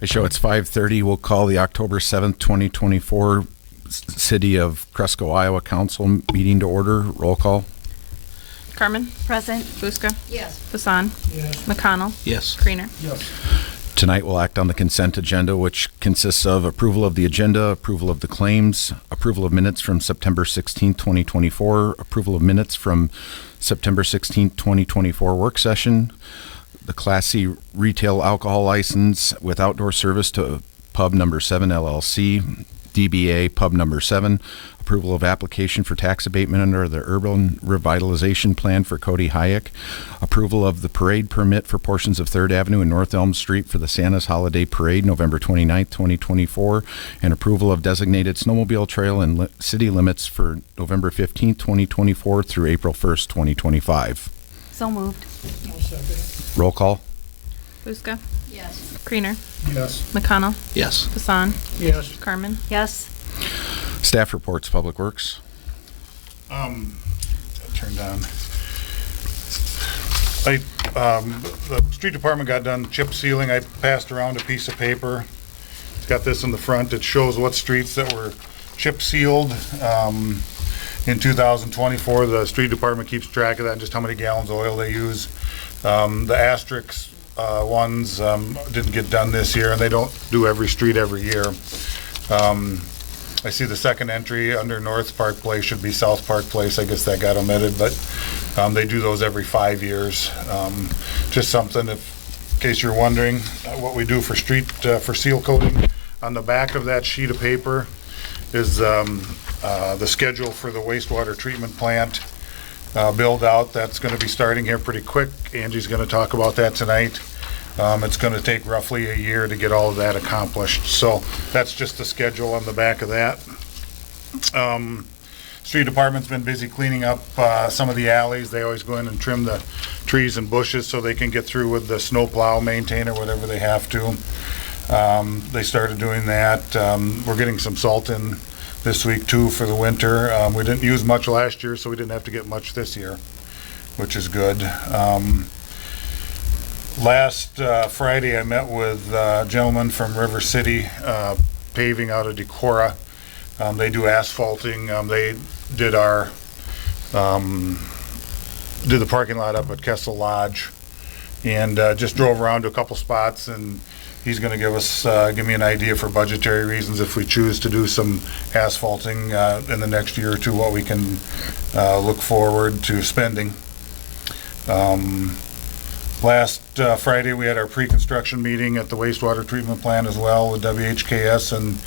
I show it's 5:30. We'll call the October 7th, 2024 City of Cresco, Iowa Council meeting to order. Roll call. Carmen? Present. Buska? Yes. Hassan? Yes. McConnell? Yes. Creener? Yes. Tonight we'll act on the consent agenda, which consists of approval of the agenda, approval of the claims, approval of minutes from September 16, 2024, approval of minutes from September 16, 2024 work session, the Class C retail alcohol license with outdoor service to Pub Number 7 LLC, DBA Pub Number 7, approval of application for tax abatement under the Urban Revitalization Plan for Cody Hayek, approval of the parade permit for portions of 3rd Avenue and North Elm Street for the Santa's Holiday Parade, November 29th, 2024, and approval of designated snowmobile trail and city limits for November 15th, 2024 through April 1st, 2025. So moved. I'll second. Roll call. Buska? Yes. Creener? Yes. McConnell? Yes. Hassan? Yes. Carmen? Yes. Staff reports, Public Works. Turned on. The street department got done chip sealing. I passed around a piece of paper. It's got this in the front. It shows what streets that were chip sealed. In 2024, the street department keeps track of that and just how many gallons of oil they use. The asterisk ones didn't get done this year, and they don't do every street every year. I see the second entry under North Park Place should be South Park Place. I guess that got omitted, but they do those every 5 years. Just something, in case you're wondering, what we do for street for seal coating. On the back of that sheet of paper is the schedule for the wastewater treatment plant build out. That's going to be starting here pretty quick. Angie's going to talk about that tonight. It's going to take roughly a year to get all of that accomplished. So that's just the schedule on the back of that. Street department's been busy cleaning up some of the alleys. They always go in and trim the trees and bushes so they can get through with the snow plow maintain or whatever they have to. They started doing that. We're getting some salt in this week too for the winter. We didn't use much last year, so we didn't have to get much this year, which is good. Last Friday, I met with a gentleman from River City Paving out of Decorah. They do asphalting. They did did the parking lot up at Kessel Lodge, and just drove around to a couple spots. And he's going to give me an idea for budgetary reasons if we choose to do some asphalting in the next year or two, what we can look forward to spending. Last Friday, we had our pre-construction meeting at the wastewater treatment plant as well with WHKS and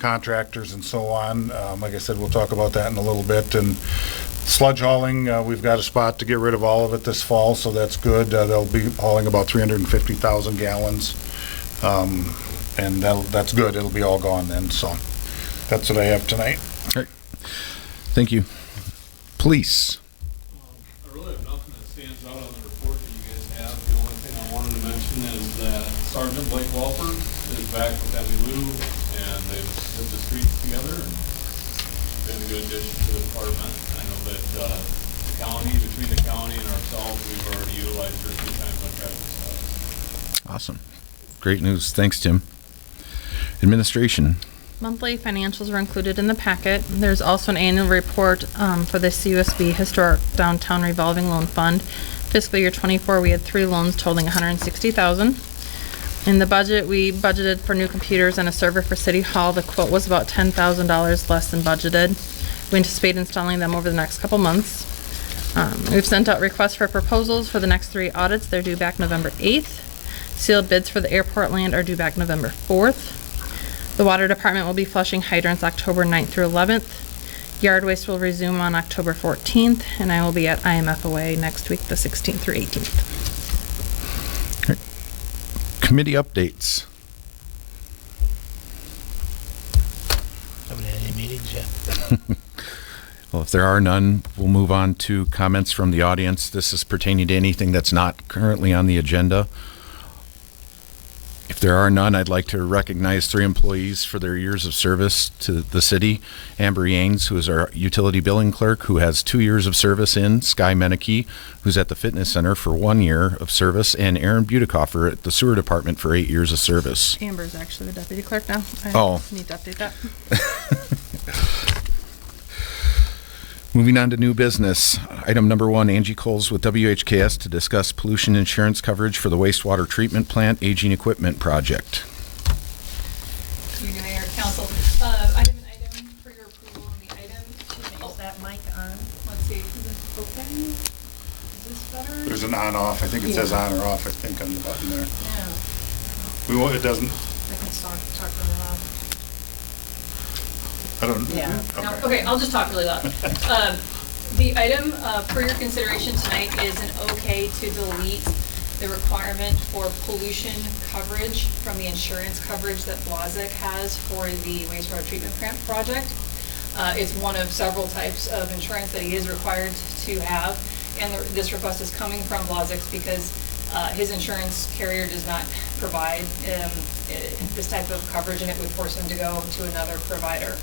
contractors and so on. Like I said, we'll talk about that in a little bit. And sludge hauling, we've got a spot to get rid of all of it this fall, so that's good. They'll be hauling about 350,000 gallons, and that's good. It'll be all gone then. So that's what I have tonight. All right. Thank you. Police. I really have nothing that stands out on the report that you guys have. The only thing I wanted to mention is that Sergeant Blake Walford is back with Emmy Lou, and they've put the streets together and been a good addition to the department. I know that between the county and ourselves, we've already utilized her 2 times on traffic stops. Awesome. Great news. Thanks, Tim. Administration. Monthly financials were included in the packet. There's also an annual report for the CUSB Historic Downtown Revolving Loan Fund. Fiscal year 24, we had 3 loans totaling $160,000. In the budget, we budgeted for new computers and a server for City Hall. The quote was about $10,000 less than budgeted. We anticipate installing them over the next couple months. We've sent out requests for proposals for the next 3 audits. They're due back November 8th. Sealed bids for the airport land are due back November 4th. The water department will be flushing hydrants October 9th through 11th. Yard waste will resume on October 14th, and I will be at IMFOA next week, the 16th through 18th. Okay. Committee updates. Haven't had any meetings yet. Well, if there are none, we'll move on to comments from the audience. This is pertaining to anything that's not currently on the agenda. If there are none, I'd like to recognize 3 employees for their years of service to the city. Amber Yangs, who is our utility billing clerk, who has 2 years of service in. Sky Menike, who's at the fitness center for 1 year of service. And Aaron Butikoffer at the sewer department for 8 years of service. Amber's actually the deputy clerk now. I Oh. need to update that. Moving on to new business. Item number 1, Angie Coles with WHKS to discuss pollution insurance coverage for the wastewater treatment plant aging equipment project. Community Mayor, Council. I have an item for your approval, and the item, Is that mic on? let's see, is it open? Is this better? There's an on-off, I think it says on or off, I think, on the button there. Yeah, We won't, it doesn't, I can talk really loud. I don't. Yeah. No, okay, I'll just talk really loud. The item for your consideration tonight is an okay to delete the requirement for pollution coverage from the insurance coverage that Blazek has for the wastewater treatment plant project. It's one of several types of insurance that he is required to have, and this request is coming from Blazek's because his insurance carrier does not provide this type of coverage, and it would force him to go to another provider.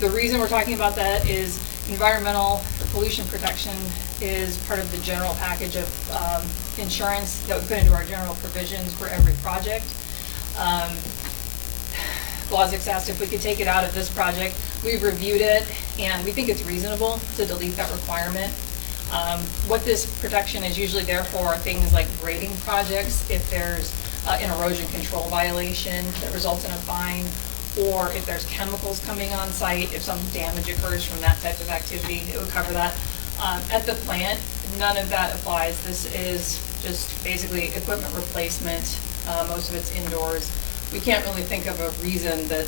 The reason we're talking about that is environmental pollution protection is part of the general package of insurance that we put into our general provisions for every project. Blazek's asked if we could take it out of this project. We've reviewed it, and we think it's reasonable to delete that requirement. What this protection is usually there for are things like grading projects, if there's an erosion control violation that results in a fine, or if there's chemicals coming on site, if some damage occurs from that type of activity, it would cover that. At the plant, none of that applies. This is just basically equipment replacement. Most of it's indoors. We can't really think of a reason that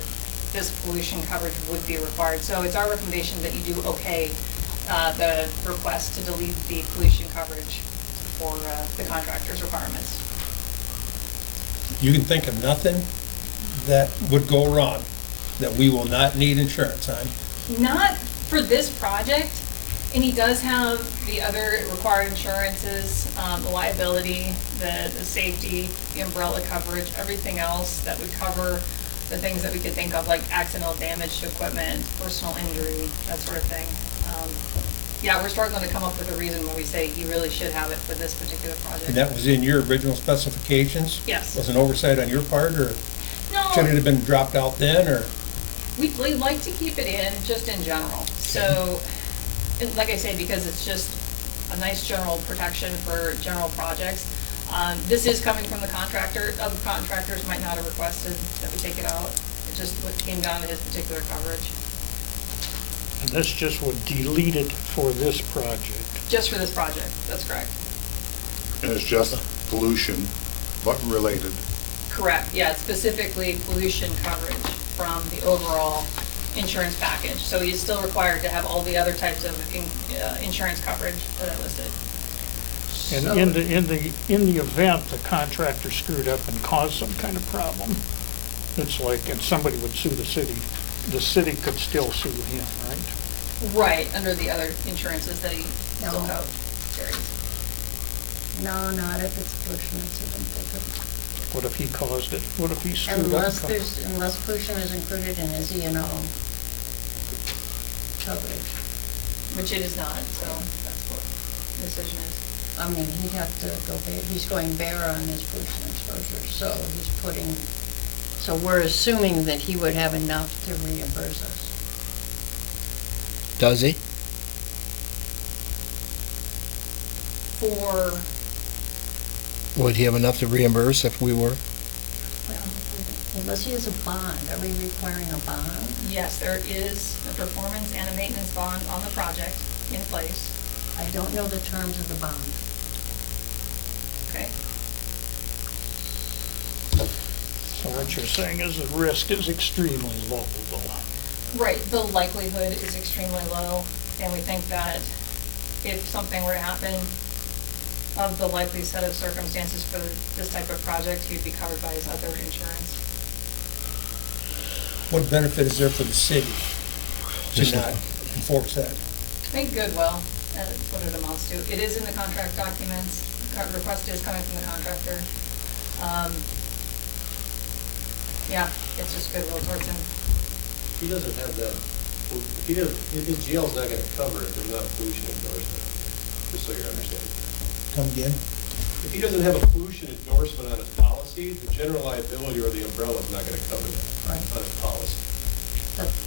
this pollution coverage would be required. So it's our recommendation that you do okay the request to delete the pollution coverage for the contractor's requirements. You can think of nothing that would go wrong, that we will not need insurance on. Not for this project, and he does have the other required insurances, the liability, the safety, the umbrella coverage, everything else that would cover the things that we could think of, like accidental damage to equipment, personal injury, that sort of thing. Yeah, we're struggling to come up with a reason when we say he really should have it for this particular project. And that was in your original specifications? Yes. Was an oversight on your part, or No. should it have been dropped out then, or? We'd like to keep it in, just in general. So, and like I say, because it's just a nice general protection for general projects. This is coming from the contractor. Other contractors might not have requested that we take it out. It just came down to his particular coverage, And this just would delete it for this project. just for this project. That's correct. And it's just pollution, but related. Correct, yeah, it's specifically pollution coverage from the overall insurance package. So he's still required to have all the other types of insurance coverage that I listed. And So- in the event the contractor screwed up and caused some kind of problem, it's like, and somebody would sue the city could still sue him, right? Right, under the other insurances that he still No. carries. No, not if it's pollution incident. They couldn't. What if he caused it? What if he screwed up? Unless pollution is included in his E&O coverage. Which it is not, so that's what the decision is. I mean, he'd have to go, he's going bare on his pollution exposure, so he's putting, so we're assuming that he would have enough to reimburse us. Does he? For, Would he have enough to reimburse if we were? Well, unless he has a bond, are we requiring a bond? yes, there is a performance and a maintenance bond on the project in place, I don't know the terms of the bond. okay? So what you're saying is the risk is extremely low, though. Right, the likelihood is extremely low, and we think that if something were to happen, of the likely set of circumstances for this type of project, he'd be covered by his other insurance. What benefit is there for the city Just- to not enforce that? I think goodwill, that's what it amounts to. It is in the contract documents, the request is coming from the contractor. Yeah, it's just goodwill towards him. He doesn't have that, he doesn't, his GL's not gonna cover it if there's not a pollution endorsement, just so you're understanding. Come again? If he doesn't have a pollution endorsement on his policy, the general liability or the umbrella is not gonna cover that Right. on his policy.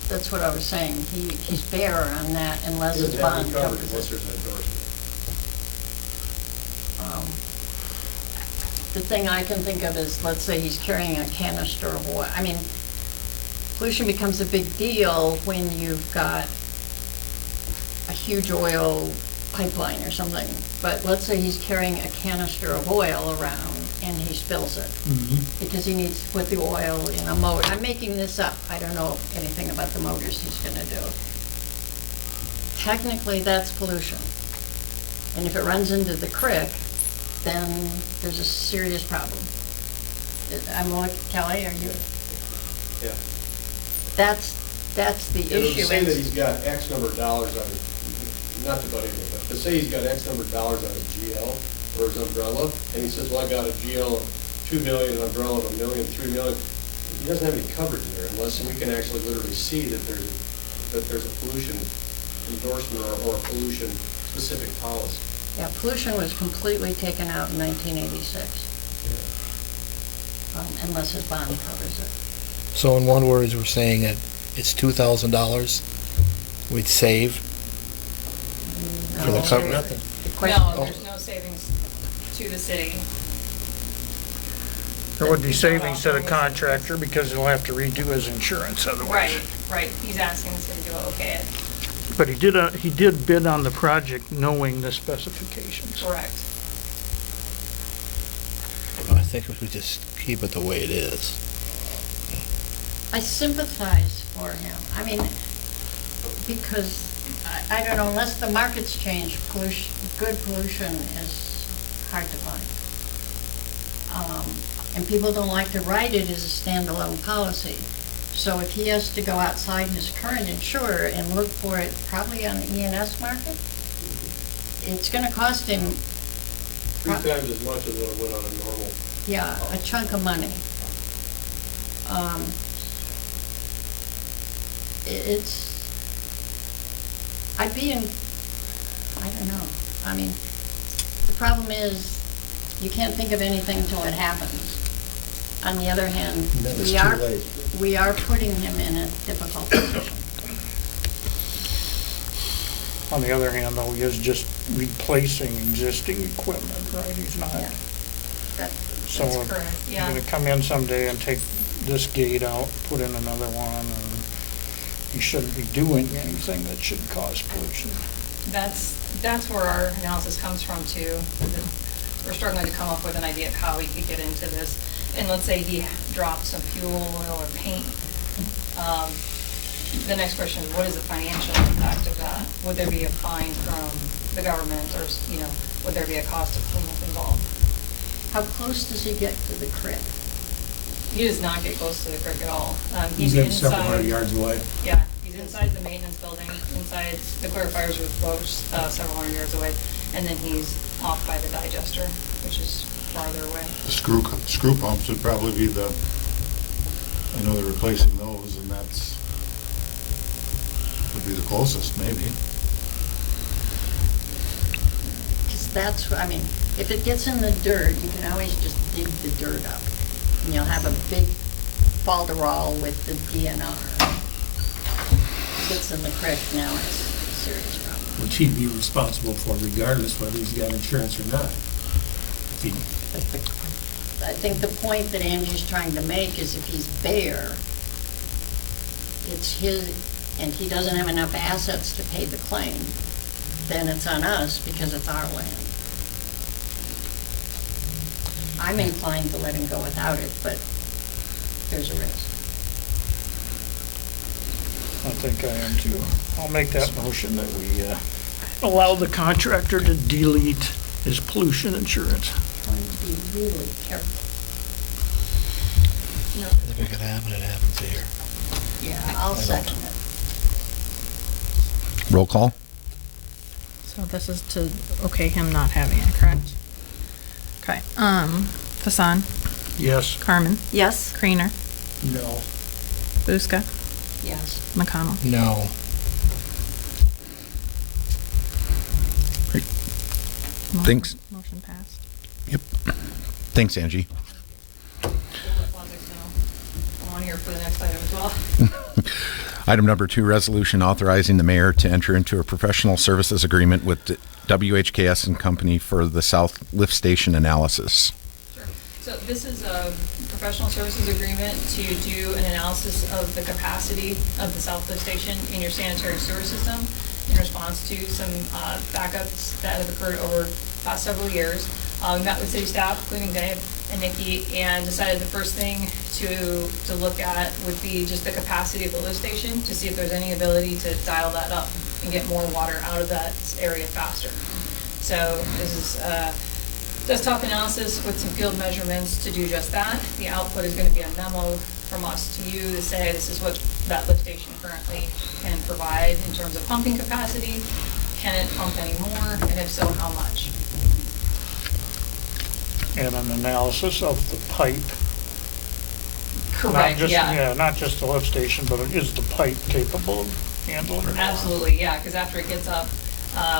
That's what I was saying. He's bare on that unless He his doesn't have to bond be covered covers unless it. there's an endorsement. The thing I can think of is, let's say he's carrying a canister of oil. I mean, pollution becomes a big deal when you've got a huge oil pipeline or something. But let's say he's carrying a canister of oil around and he spills it because he needs to put the oil in a motor. I'm making this up. I don't know anything about the motors he's gonna do. Technically, that's pollution. And if it runs into the creek, then there's a serious problem. I'm like, Kelly, are you, Yeah. that's the issue. It'll say and- that he's got X number of dollars on his, not to butt anything, but to say he's got X number of dollars on his GL or his umbrella, and he says, well, I got a GL of 2 million, an umbrella of 1 million, 3 million. He doesn't have any coverage there unless we can actually literally see that there's a pollution endorsement or a pollution specific policy. Yeah, pollution was completely taken out in 1986, unless his bond covers it. So in one word, we're saying that it's $2,000 we'd save for the No. cover. Nothing. The question- No, there's no savings to the city. There would be savings to the contractor because he'll have to redo his insurance otherwise. Right. He's asking the city to okay it. But he did bid on the project knowing the specifications. Correct. I think if we just keep it the way it is. I sympathize for him. I mean, because, I don't know, unless the market's changed, good pollution is hard to find. And people don't like to write it as a standalone policy. So if he has to go outside his current insurer and look for it probably on the E&S market, it's gonna cost him, 3 times as much as what it would on a normal. yeah, a chunk of money. It's, I'd be in, I don't know. I mean, the problem is, you can't think of anything until it happens. On the other hand, Then it's we too are, late. we are putting him in a difficult position. On the other hand, though, he is just replacing existing equipment, right? He's not. Yeah. That- So That's if correct, you're yeah. gonna come in someday and take this gate out, put in another one, and he shouldn't be doing anything that should cause pollution. That's where our analysis comes from too. We're struggling to come up with an idea of how we could get into this. And let's say he dropped some fuel oil or paint. The next question is, what is the financial impact of that? Would there be a fine from the government or, would there be a cost of cleanup involved? How close does he get to the creek? He does not get close to the creek at all. He's in several hundred inside- yards away. Yeah, he's inside the maintenance building, inside the clarifiers with boats, several hundred yards away. And then he's off by the digester, which is farther away. The screw pumps would probably be I know they're replacing those, and would be the closest, maybe. Because that's, I mean, if it gets in the dirt, you can always just dig the dirt up. And you'll have a big falderall with the DNR. If it gets in the creek, now it's a serious problem. Which he'd be responsible for regardless whether he's got insurance or not. If he, I think the point that Angie's trying to make is if he's bare, it's his, and he doesn't have enough assets to pay the claim, then it's on us because it's our land. I'm inclined to let him go without it, but there's a risk. I think I am too. I'll make that motion that we allow the contractor to delete his pollution insurance. Trying to be really careful. If it could happen, it happens here. Yeah, I'll second it. Roll call? So this is to okay him not having it, correct? Okay, Hassan, Yes. Carmen, Yes. Creener, No. Buska, Yes. McConnell. No. Thanks. Motion passed. Yep. Thanks, Angie. We'll let projects know. I'm on here for the next item as well. Item number 2, resolution authorizing the mayor to enter into a professional services agreement with WHKS and Company for the South Lift Station analysis. Sure. So this is a professional services agreement to do an analysis of the capacity of the South Lift Station in your sanitary sewer system in response to some backups that have occurred over the past several years. We met with city staff, including Dave and Nikki, and decided the first thing to look at would be just the capacity of the lift station to see if there's any ability to dial that up and get more water out of that area faster. So this is desktop analysis with some field measurements to do just that. The output is going to be a memo from us to you to say this is what that lift station currently can provide in terms of pumping capacity. Can it pump any more, and if so, how much? And an analysis of the pipe. Not Correct, just- yeah. Not just the lift station, but is the pipe capable of handling it? Absolutely, yeah, because after it gets up,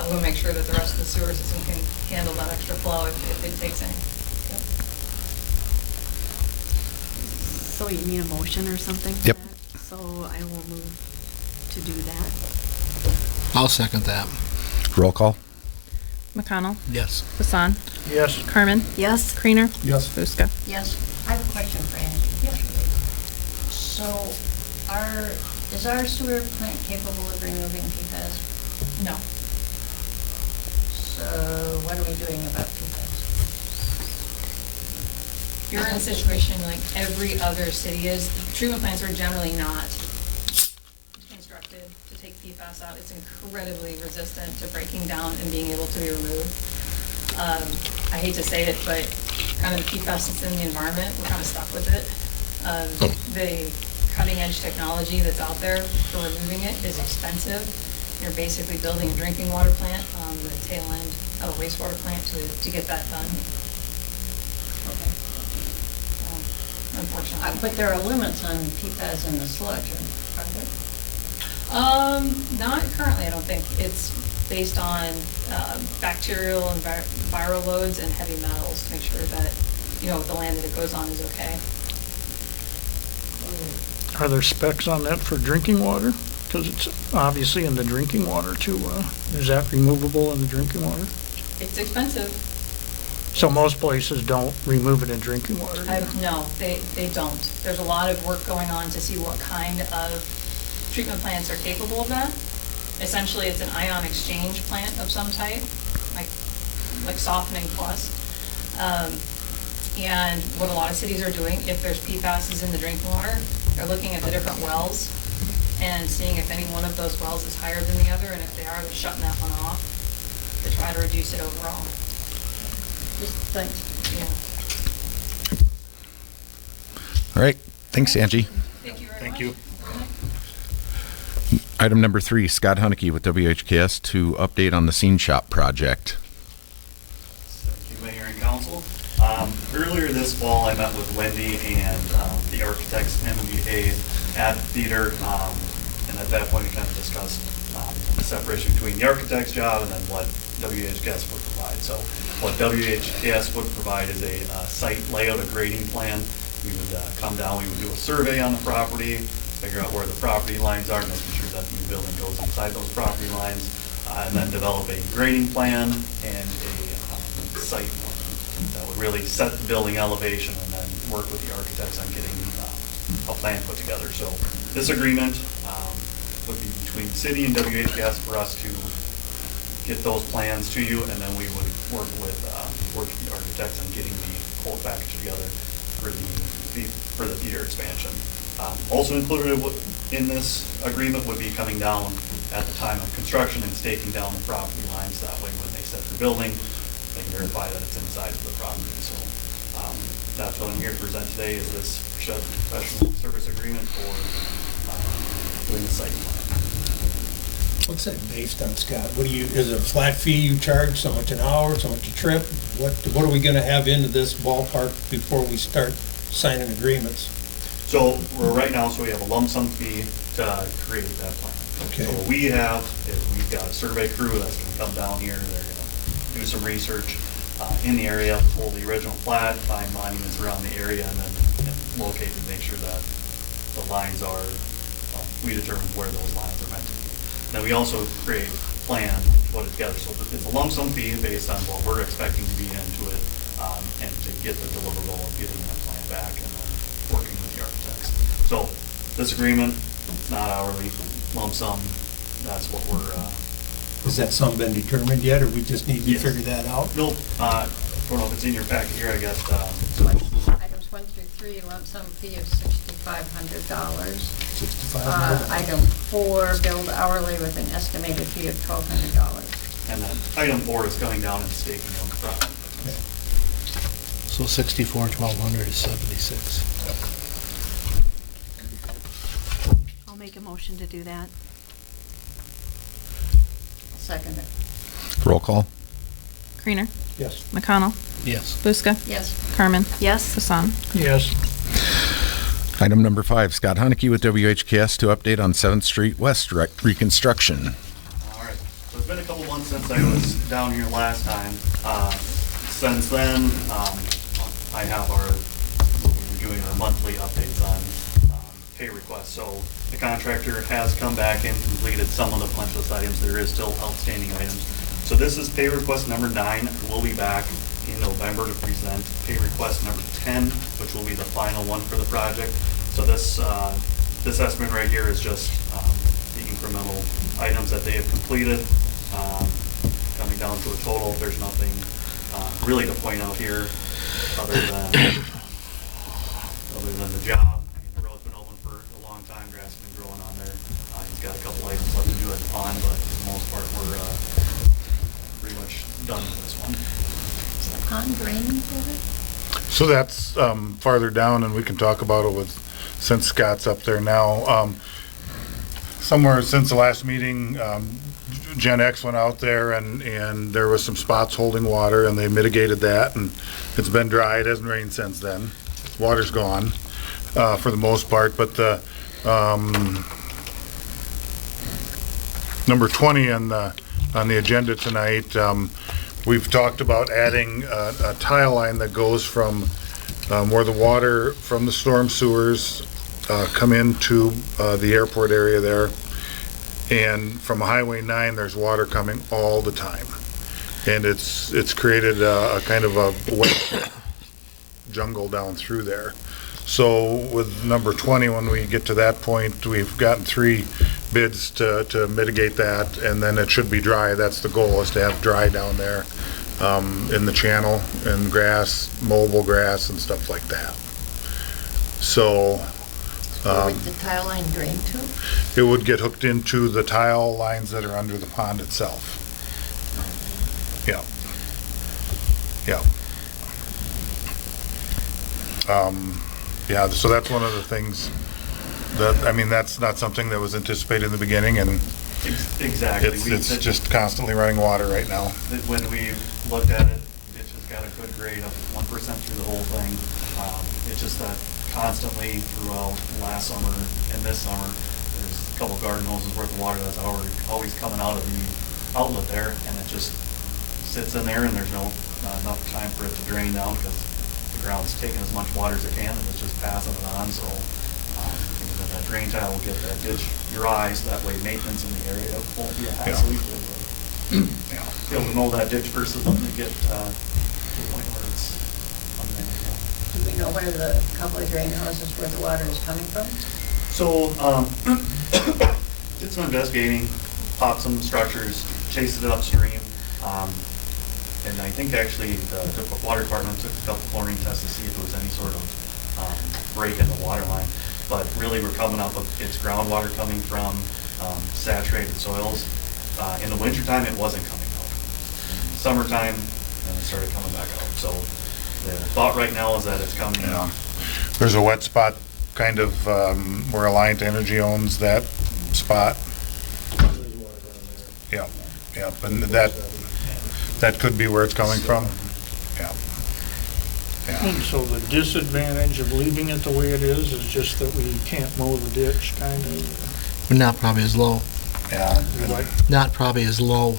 we'll make sure that the rest of the sewer system can handle that extra flow if it takes any. So you need a motion or something for Yep. that? So I will move to do that. I'll second that. Roll call. McConnell, Yes. Hassan, Yes. Carmen, Yes, Creener, Yes. Buska. Yes. I have a question for Angie. So is our sewer plant capable of removing PFAS? No. So what are we doing about PFAS? You're in a situation like every other city is. Treatment plants are generally not constructed to take PFAS out. It's incredibly resistant to breaking down and being able to be removed. I hate to say it, but kind of the PFAS that's in the environment, we're kind of stuck with it. The cutting edge technology that's out there for removing it is expensive. You're basically building a drinking water plant on the tail end of a wastewater plant to get that done. Okay. Unfortunately. But there are limits on PFAS in the sludge, aren't there? Not currently, I don't think. It's based on bacterial and viral loads and heavy metals to make sure that, the land that it goes on is okay. Are there specs on that for drinking water? Because it's obviously in the drinking water too. Is that removable in the drinking water? It's expensive. So most places don't remove it in drinking water? No, they don't. There's a lot of work going on to see what kind of treatment plants are capable of that. Essentially, it's an ion exchange plant of some type, like softening plus. And what a lot of cities are doing, if there's PFAS in the drinking water, they're looking at the different wells and seeing if any one of those wells is higher than the other, and if they are, they're shutting that one off to try to reduce it overall. Just thanks. Yeah. All right. Thanks, Angie. Thank you very much. Thank you. Item number 3, Scott Hunnicky with WHKS to update on the Scene Shop project. Thank you, Mayor and Council. Earlier this fall, I met with Wendy and the architects MBA at the theater, and at that point, we kind of discussed the separation between the architect's job and then what WHKS would provide. So what WHKS would provide is a site layout, a grading plan. We would come down, we would do a survey on the property, figure out where the property lines are, making sure that the new building goes inside those property lines, and then develop a grading plan and a site plan that would really set the building elevation and then work with the architects on getting a plan put together. So this agreement would be between the city and WHS for us to get those plans to you, and then we would work with the architects on getting the whole package together for the theater expansion. Also included in this agreement would be coming down at the time of construction and staking down the property lines. That way, when they set the building, they can verify that it's inside of the property. So that's what I'm here to present today, is this professional service agreement for doing the site plan. What's that based on, Scott? Is it a flat fee you charge, so much an hour, so much a trip? What are we gonna have into this ballpark before we start signing agreements? So we're right now, so we have a lump sum fee to create that plan. Okay. So what we have is we've got a survey crew that's gonna come down here, they're gonna do some research in the area, pull the original plat, find monuments around the area, and then locate and make sure that the lines are, we determine where those lines are meant to be. And then we also create a plan, put it together, so it's a lump sum fee based on what we're expecting to be into it, and to get the deliverable of getting that plan back and then working with the architects. So this agreement, it's not hourly, lump sum, that's what we're, Has that sum been determined yet, or we just need to Yes. figure that out? nope, I don't know if it's in your packet here, I guess, Items 1 through 3, lump sum fee of $6,500. 6,500? Item 4, billed hourly with an estimated fee of $1,200. and then item 4 is coming down and staking on the property. So 64, 1,200 is 76. I'll make a motion to do that. Second it. Roll call. Creener, Yes. McConnell, Yes. Buska, Yes. Carmen, Yes. Hassan. Yes. Item number 5, Scott Haneke with WHKS to update on 7th Street West reconstruction. All right, so it's been a couple months since I was down here last time. Since then, I have we're doing our monthly updates on pay requests. So the contractor has come back and completed some of the punch list items. There is still outstanding items. So this is pay request number 9. We'll be back in November to present pay request number 10, which will be the final one for the project. So this estimate right here is just the incremental items that they have completed, coming down to a total. There's nothing really to point out here other than the job. I mean, the road's been open for a long time, grass has been growing on there. He's got a couple items left to do at the pond, but for the most part, we're pretty much done with this one. Is the pond draining for it? So that's farther down, and we can talk about it since Scott's up there now. Somewhere since the last meeting, Gen X went out there and there was some spots holding water, and they mitigated that, and it's been dry. It hasn't rained since then. Water's gone for the most part, but the number 20 on the agenda tonight, we've talked about adding a tile line that goes from where the water from the storm sewers come into the airport area there. And from Highway 9, there's water coming all the time. And it's created a kind of a wet jungle down through there. So with number 20, when we get to that point, we've gotten 3 bids to mitigate that, and then it should be dry. That's the goal, is to have dry down there in the channel, and grass, mowable grass and stuff like that. So Where would the tile line drain to? it would get hooked into the tile lines that are under the pond itself. Yeah. Yeah. Yeah, so that's one of the things that, I mean, that's not something that was anticipated in the beginning, and Exactly. it's just constantly running water right now. When we looked at it, it just got a good grade of 1% through the whole thing. It's just that constantly throughout last summer and this summer, there's a couple garden hoses worth of water that's always coming out of the outlet there, and it just sits in there, and there's not enough time for it to drain down because the ground's taking as much water as it can, and it's just passing it on. So that drain tile will get that ditch dry, so that way maintenance in the area won't be a hassle. Yeah. Be able to mow that ditch versus letting it get to the point where it's unmanageable. Do we know where the couple of drain houses where the water is coming from? So, did some investigating, popped some structures, chased it upstream, and I think actually the water department took a couple chlorine tests to see if there was any sort of break in the water line. But really, we're coming up with it's groundwater coming from saturated soils. In the wintertime, it wasn't coming out. Summertime, then it started coming back out. So the thought right now is that it's coming Yeah. out. There's a wet spot kind of where Alliant Energy owns that spot. Yeah, yeah, and that could be where it's coming from. Yeah. Yeah. And so the disadvantage of leaving it the way it is just that we can't mow the ditch, kind of. But not probably as low. Yeah. Like, Not probably as low.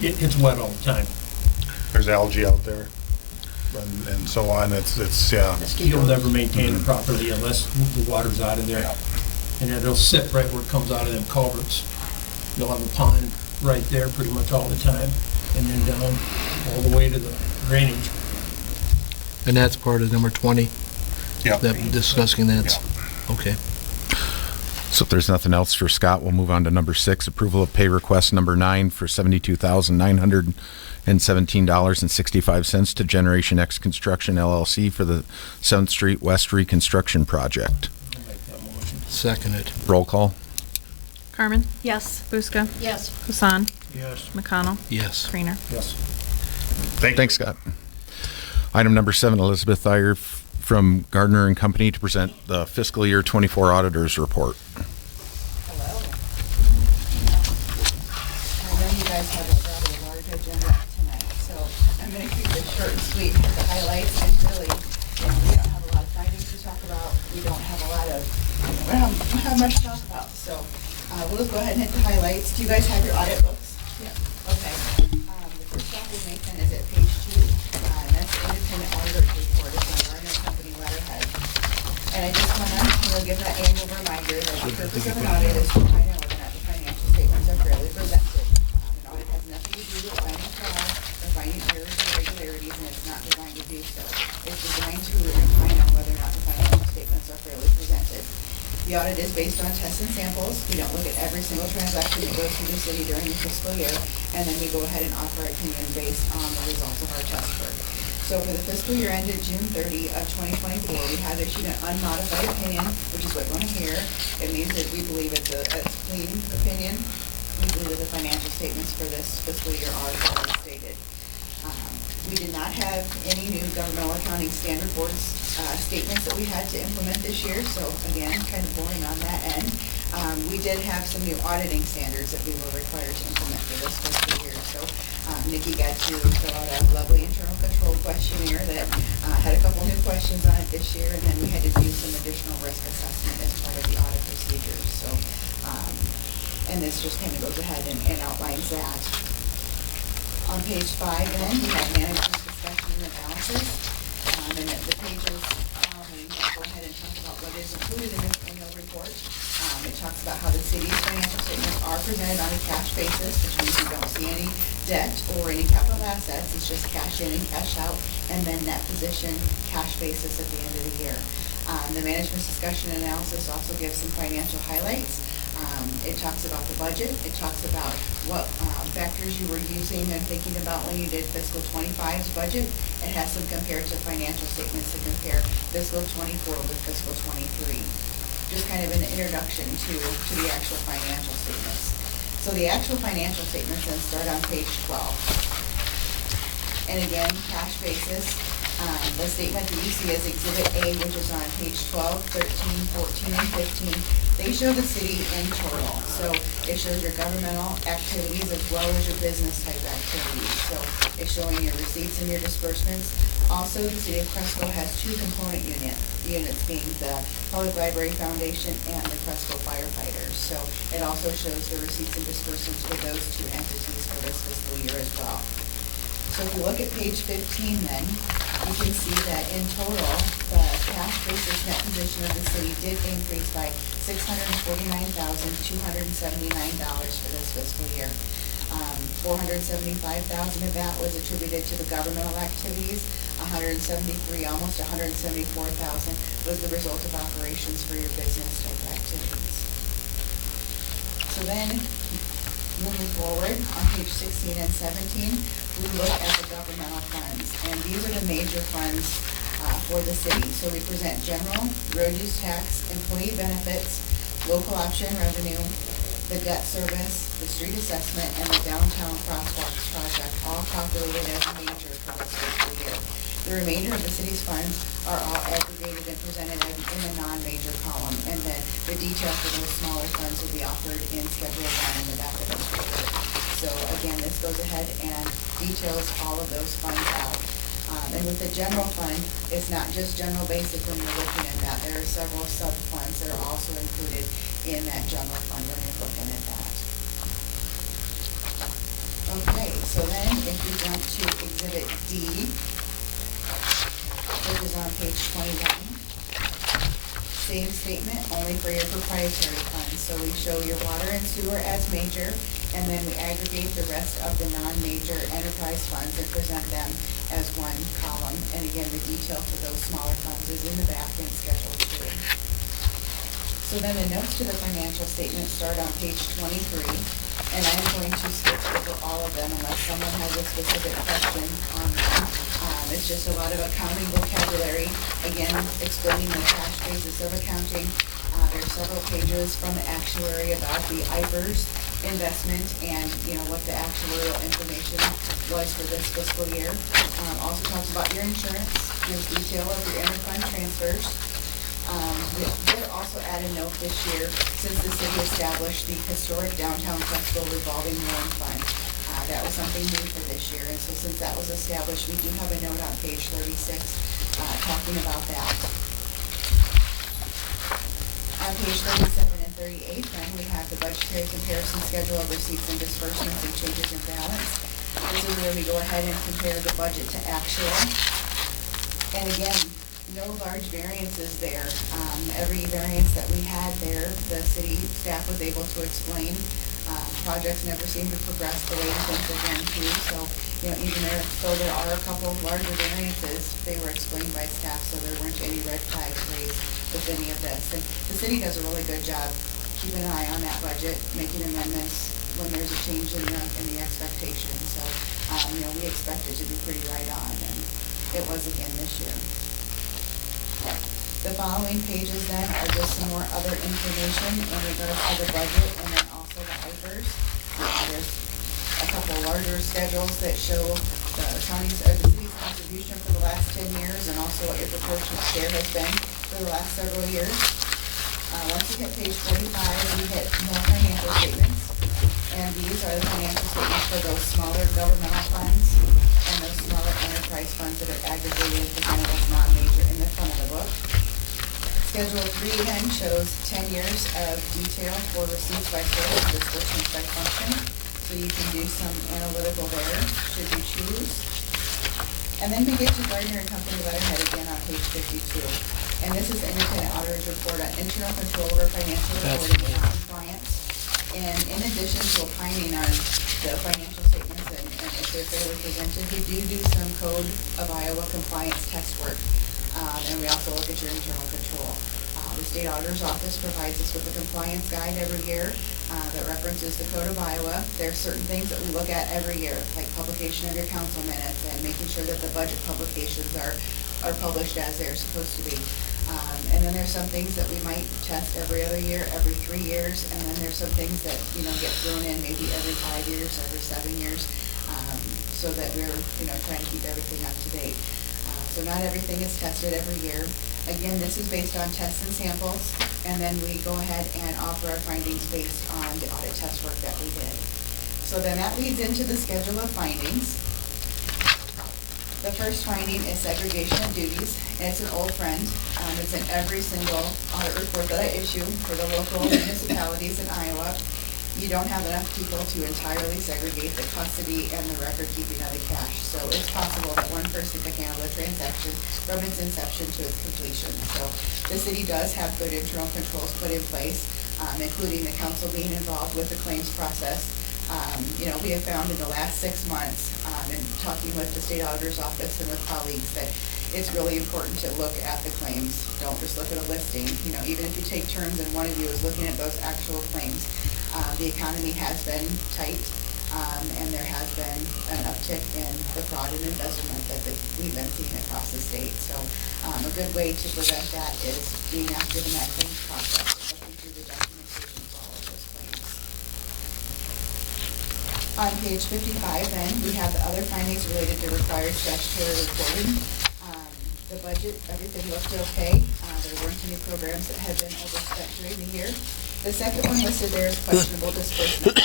It's wet all the time. There's algae out there and so on. It's, yeah. You'll never maintain it properly unless the water's out of there. Yeah. And then it'll sit right where it comes out of them culverts. You'll have a pond right there pretty much all the time, and then down all the way to the drainage. And that's part of number 20, Yeah. that discussing that. Okay. So if there's nothing else for Scott, we'll move on to number 6, approval of pay request number 9 for $72,917.65 to Generation X Construction LLC for the 7th Street West reconstruction project. I'll make that motion. Second it. Roll call. Carmen, Yes. Buska, Yes. Hassan, Yes. McConnell, Yes. Creener. Yes. Thank you. Thanks, Scott. Item number 7, Elizabeth Thayer from Gardner and Company to present the fiscal year 24 auditor's report. Hello. I know you guys have a rather large agenda tonight, so I'm gonna keep this short and sweet. The highlights, and really, we don't have a lot of findings to talk about. We don't have a lot of, we don't have much to talk about, so, we'll just go ahead and hit the highlights. Do you guys have your audit books? Yeah. Okay. The first document, Nathan, is at page 2, and that's the independent auditor's report. It's on Gardner and Company letterhead. And I just wanna, give that annual reminder that the purpose of an audit is to find out whether or not the financial statements are fairly presented. An audit has nothing to do with finding fraud or finding errors or irregularities, and it's not designed to do so. It's designed to find out whether or not the financial statements are fairly presented. The audit is based on tests and samples. We don't look at every single transaction that goes through the city during the fiscal year, and then we go ahead and offer our opinion based on the results of our test work. So for the fiscal year ended June 30 of 2024, we have issued an unmodified opinion, which is what you want to hear. It means that we believe it's a clean opinion. We believe that the financial statements for this fiscal year are as stated. We did not have any new governmental accounting standard boards statements that we had to implement this year, so again, kind of boring on that end. We did have some new auditing standards that we were required to implement for this fiscal year. So Nikki got to fill out a lovely internal control questionnaire that had a couple new questions on it this year, and then we had to do some additional risk assessment as part of the audit procedures. So, and this just kind of goes ahead and outlines that. On page 5 then, we have management discussion and analysis. And the pages, go ahead and talk about what is included in this annual report. It talks about how the city's financial statements are presented on a cash basis, which means you don't see any debt or any capital assets. It's just cash in and cash out, and then net position, cash basis at the end of the year. The management discussion and analysis also gives some financial highlights. It talks about the budget. It talks about what factors you were using and thinking about when you did fiscal 25's budget. It has some comparative financial statements to compare fiscal 24 with fiscal 23. Just kind of an introduction to the actual financial statements. So the actual financial statements then start on page 12. And again, cash basis. The statement that you see as Exhibit A, which is on page 12, 13, 14, and 15, they show the city in total. So it shows your governmental activities as well as your business type activities. So it's showing your receipts and your disbursements. Also, the city of Cresco has 2 component units being the Public Library Foundation and the Cresco Firefighters. So it also shows the receipts and disbursements for those 2 entities for this fiscal year as well. So if you look at page 15 then, you can see that in total, the cash basis net position of the city did increase by $649,279 for this fiscal year. $475,000 of that was attributed to the governmental activities. Almost $174,000 was the result of operations for your business type activities. So then, moving forward, on page 16 and 17, we look at the governmental funds, and these are the major funds for the city. So we present general, road use tax, employee benefits, local option revenue, the debt service, the street assessment, and the downtown crosswalks project, all calculated as major for this fiscal year. The remainder of the city's funds are all aggregated and presented in the non-major column, and then the details for those smaller funds will be offered in Schedule 1 in the back of this report. So again, this goes ahead and details all of those funds out. And with the general fund, it's not just general basic when you're looking at that. There are several sub-funds that are also included in that general fund when you're looking at that. Okay, so then if we jump to Exhibit D, which is on page 21. Same statement, only for your proprietary funds. So we show your water and sewer as major, and then we aggregate the rest of the non-major enterprise funds and present them as one column. And again, the detail for those smaller funds is in the back in Schedule 2. So then the notes to the financial statement start on page 23, and I'm going to skip over all of them unless someone has a specific question on them. It's just a lot of accounting vocabulary, again, explaining the cash basis of accounting. There's several pages from the actuary about the IFRS investment and, what the actuarial information was for this fiscal year. Also talks about your insurance, gives detail of your interfund transfers. We did also add a note this year, since the city established the historic downtown Cresco revolving loan fund. That was something new for this year, and so since that was established, we do have a note on page 36 talking about that. On page 37 and 38, then we have the budgetary comparison schedule of receipts and disbursements and changes in balance. This is where we go ahead and compare the budget to actual. And again, no large variances there. Every variance that we had there, the city staff was able to explain. Projects never seem to progress the way things are going to. So, even though there are a couple of larger variances, they were explained by staff, so there weren't any red flags raised with any of this. And the city does a really good job keeping an eye on that budget, making amendments when there's a change in the expectations. So, we expect it to be pretty right on, and it was again this year. The following pages then are just some more other information in regards to the budget and then also the IFRS. There's a couple larger schedules that show the city's contribution for the last 10 years and also what your proportionate share has been for the last several years. Once you hit page 45, we hit more financial statements. And these are the financial statements for those smaller governmental funds and those smaller enterprise funds that are aggregated into kind of those non-major in the front of the book. Schedule 3 then shows 10 years of detail for receipts by source and disbursements by function. So you can do some analytical there, should you choose. And then we get to Gardner and Company letterhead again on page 52. And this is the independent auditor's report on internal control over financial reporting and compliance. And in addition to opining on the financial statements and if they're fairly presented, we do some Code of Iowa compliance test work. And we also look at your internal control. The state auditor's office provides us with a compliance guide every year that references the Code of Iowa. There are certain things that we look at every year, like publication of your council minutes and making sure that the budget publications are published as they're supposed to be. And then there's some things that we might test every other year, every 3 years, and then there's some things that, get thrown in maybe every 5 years, every 7 years, so that we're, trying to keep everything up to date. So not everything is tested every year. Again, this is based on tests and samples, and then we go ahead and offer our findings based on the audit test work that we did. So then that leads into the schedule of findings. The first finding is segregation of duties, and it's an old friend. It's in every single audit report that I issue for the local municipalities in Iowa. You don't have enough people to entirely segregate the custody and the record keeping of the cash. So it's possible that one person can handle a transaction from its inception to its completion. So the city does have good internal controls put in place, including the council being involved with the claims process. We have found in the last 6 months, in talking with the state auditor's office and with colleagues, that it's really important to look at the claims. Don't just look at a listing. Even if you take turns and one of you is looking at those actual claims. The economy has been tight, and there has been an uptick in the fraud and embezzlement that we've been seeing across the state. So a good way to prevent that is being active in that claims process, looking through the documentation for all of those claims. On page 55, then, we have the other findings related to required statutory reporting. The budget, everything looked okay. There weren't any programs that had been overspent during the year. The second one listed there is questionable disbursement.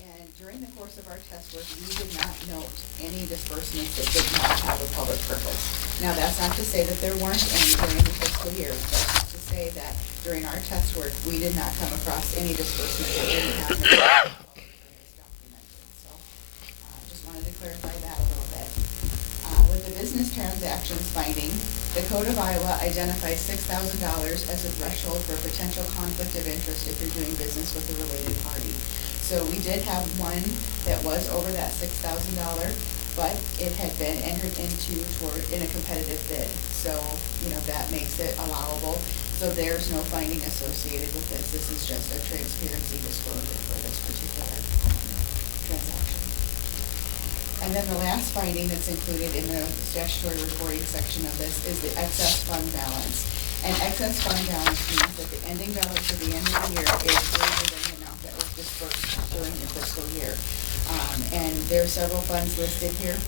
And during the course of our test work, we did not note any disbursements that did not have a public purpose. Now, that's not to say that there weren't any during the fiscal year. That's just to say that during our test work, we did not come across any disbursements that didn't have a public purpose documented. So, just wanted to clarify that a little bit. With the business transactions finding, the Code of Iowa identifies $6,000 as a threshold for potential conflict of interest if you're doing business with a related party. So we did have one that was over that $6,000, but it had been entered into in a competitive bid. So, that makes it allowable. So there's no finding associated with this. This is just a transparency disclosure for this particular transaction. And then the last finding that's included in the statutory reporting section of this is the excess fund balance. And excess fund balance means that the ending balance at the end of the year is greater than the amount that was dispersed during the fiscal year. And there are several funds listed here.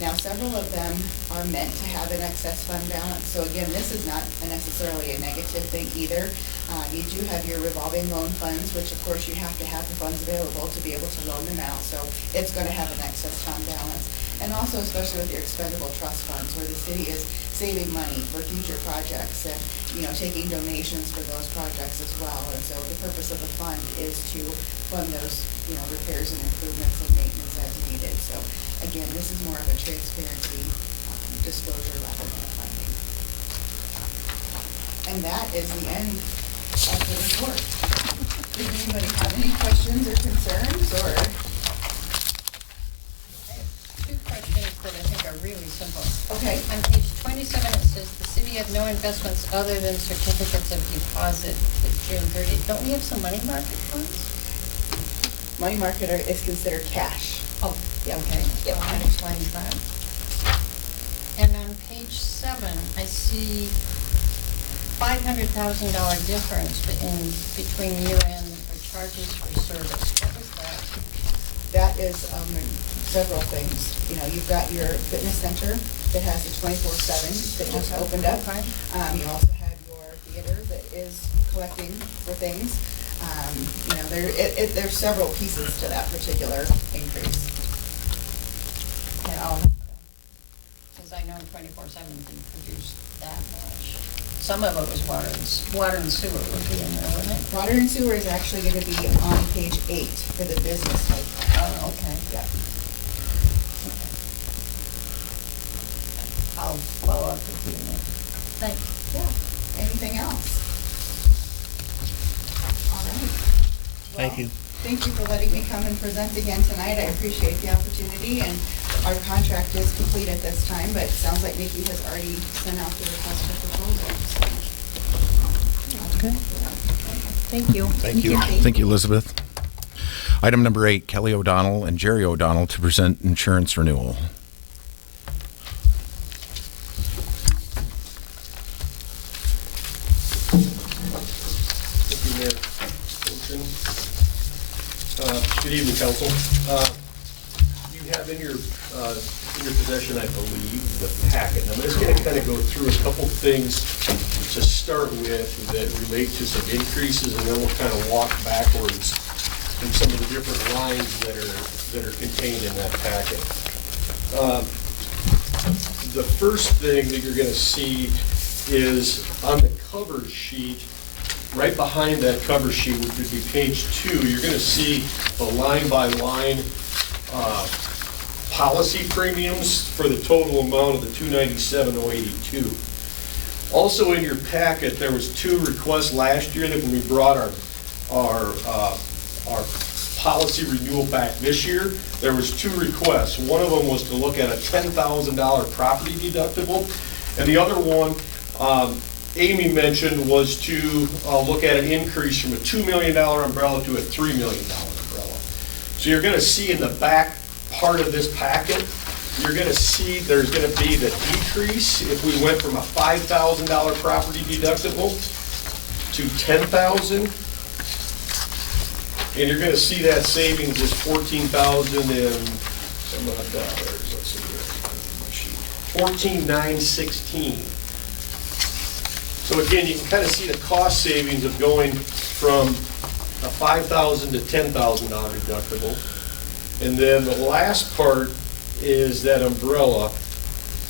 Now, several of them are meant to have an excess fund balance. So again, this is not necessarily a negative thing either. You do have your revolving loan funds, which of course you have to have the funds available to be able to loan them out. So it's going to have an excess fund balance. And also, especially with your expendable trust funds, where the city is saving money for future projects and, taking donations for those projects as well. And so the purpose of the fund is to fund those, repairs and improvements and maintenance as needed. So again, this is more of a transparency disclosure rather than a finding. And that is the end of the report. Does anybody have any questions or concerns or? Two questions that I think are really simple. Okay. On page 27, it says the city had no investments other than certificates of deposit at June 30th. Don't we have some money market funds? Money market is considered cash. Oh, Yep. okay. Yep. Well, that explains that. And on page 7, I see $500,000 difference between year-end or charges for service. What was that? That is several things. You've got your fitness center that has a 24/7 that just opened up. Okay. You also have your theater that is collecting for things. There's several pieces to that particular increase. Yeah, because I know 24/7 didn't produce that much. Some of it was water and sewer would be in there, wouldn't it? Water and sewer is actually going to be on page 8 for the business type. Oh, okay. Yeah. I'll follow up with you then. Thanks. Yeah. Anything else? All right. Thank you. Thank you for letting me come and present again tonight. I appreciate the opportunity, and our contract is complete at this time, but it sounds like Nikki has already sent out the request for proposal. Good. Thank you. Thank you. Thank you, Elizabeth. Item number 8, Kelly O'Donnell and Jerry O'Donnell to present insurance renewal. Thank you, Mayor. Good evening, council. You have in your possession, I believe, the packet. And I'm just going to kind of go through a couple things to start with that relate to some increases, and then we'll kind of walk backwards in some of the different lines that are contained in that packet. The first thing that you're going to see is on the cover sheet. Right behind that cover sheet, which would be page 2, you're going to see the line-by-line policy premiums for the total amount of the $297,082. Also in your packet, there was 2 requests last year that when we brought our policy renewal back this year, there was 2 requests. One of them was to look at a $10,000 property deductible, and the other one Amy mentioned was to look at an increase from a $2 million umbrella to a $3 million umbrella. So you're going to see in the back part of this packet, you're going to see there's going to be the decrease if we went from a $5,000 property deductible to $10,000. And you're going to see that savings is $14,000 and some odd dollars. Let's see here. $14,916. So again, you can kind of see the cost savings of going from a $5,000 to $10,000 deductible. And then the last part is that umbrella,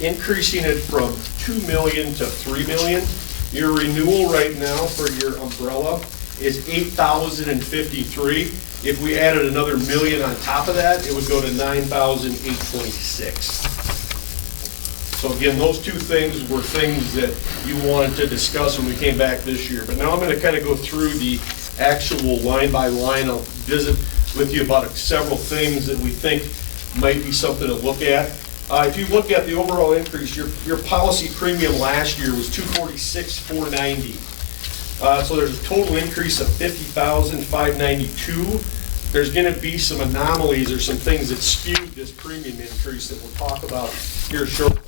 increasing it from 2 million to 3 million. Your renewal right now for your umbrella is 8,053. If we added another million on top of that, it would go to 9,826. So again, those two things were things that you wanted to discuss when we came back this year. But now I'm going to kind of go through the actual line by line. I'll visit with you about several things that we think might be something to look at. If you look at the overall increase, your policy premium last year was $246,490. So there's a total increase of $50,592. There's going to be some anomalies or some things that skewed this premium increase that we'll talk about here shortly.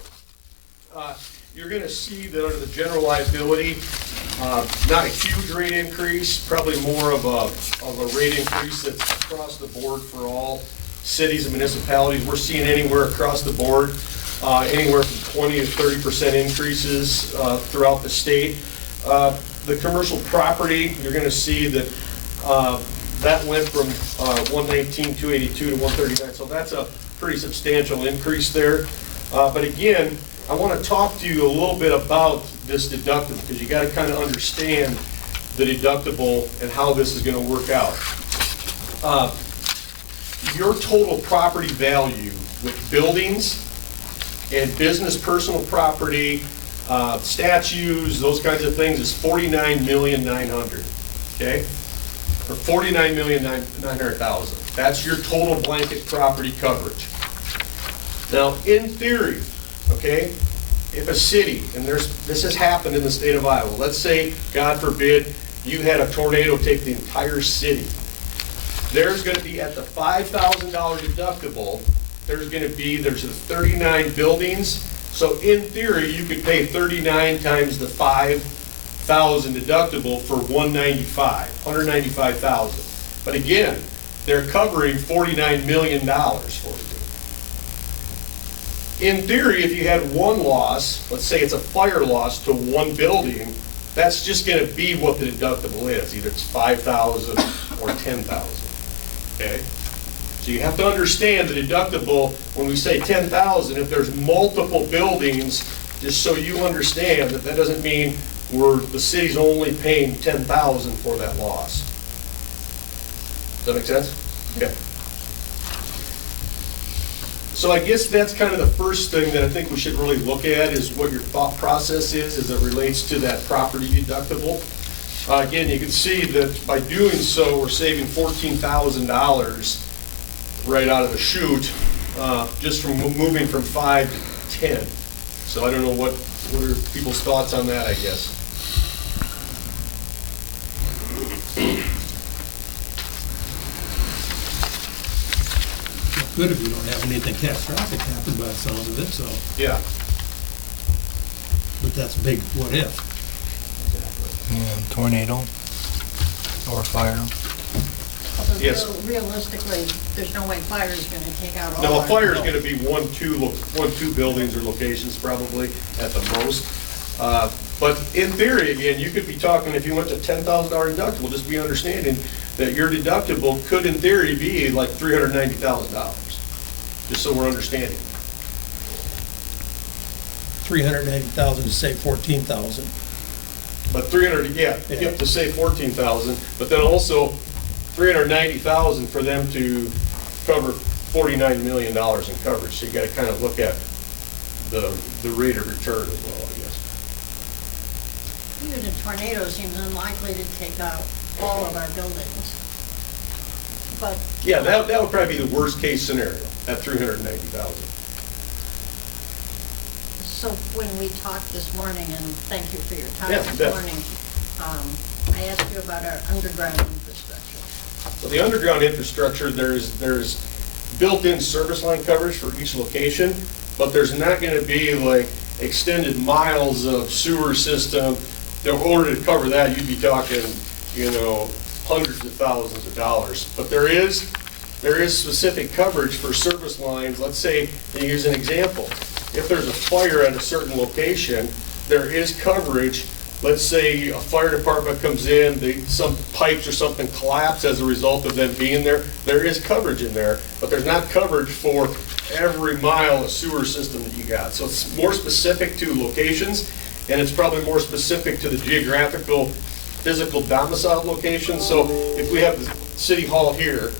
You're going to see that under the general liability, not a huge rate increase, probably more of a rate increase that's across the board for all cities and municipalities. We're seeing anywhere across the board, anywhere from 20 to 30% increases throughout the state. The commercial property, you're going to see that that went from 119, 282 to 139. So that's a pretty substantial increase there. But again, I want to talk to you a little bit about this deductible because you got to kind of understand the deductible and how this is going to work out. Your total property value with buildings and business personal property, statues, those kinds of things is $49,900,000, okay? Or $49,900,000. That's your total blanket property coverage. Now, in theory, okay, if a city, and this has happened in the state of Iowa, let's say, God forbid, you had a tornado take the entire city. There's going to be at the $5,000 deductible, there's 39 buildings. So in theory, you could pay 39 times the 5,000 deductible for $195,000. But again, they're covering $49 million for you. In theory, if you had one loss, let's say it's a fire loss to one building, that's just going to be what the deductible is. Either it's $5,000 or $10,000. Okay? So you have to understand the deductible when we say $10,000. If there's multiple buildings, just so you understand that doesn't mean the city's only paying $10,000 for that loss. Does that make sense? Okay. So I guess that's kind of the first thing that I think we should really look at is what your thought process is as it relates to that property deductible. Again, you can see that by doing so, we're saving $14,000 right out of the chute, just from moving from 5 to 10. So I don't know what are people's thoughts on that, I guess. Good if you don't have anything catastrophic happen by the sounds of it, so, Yeah. but that's big what if. Yeah, tornado or fire. Although Yes. realistically, there's no way fire is going to take out all Now, a our fire is bills. going to be two buildings or locations probably at the most. But in theory, again, you could be talking, if you went to $10,000 deductible, just be understanding that your deductible could in theory be like $390,000, just so we're understanding. 390,000 to say 14,000. But 300, yeah, you have to say 14,000, but then also 390,000 for them to cover $49 million in coverage. So you got to kind of look at the rate of return as well, I guess. Even a tornado seems unlikely to take out all of our buildings. But Yeah, that would probably be the worst case scenario, at 390,000. so when we talked this morning, and thank you for your time Yeah, this you bet. morning, I asked you about our underground infrastructure. So the underground infrastructure, there's built-in service line coverage for each location, but there's not going to be like extended miles of sewer system. In order to cover that, you'd be talking, hundreds of thousands of dollars. But there is specific coverage for service lines. Let's say, to use an example, if there's a fire at a certain location, there is coverage let's say a fire department comes in, some pipes or something collapse as a result of them being there, there is coverage in there, but there's not coverage for every mile of sewer system that you got. So it's more specific to locations, and it's probably more specific to the geographical, physical domicile location. So if we have the city hall here,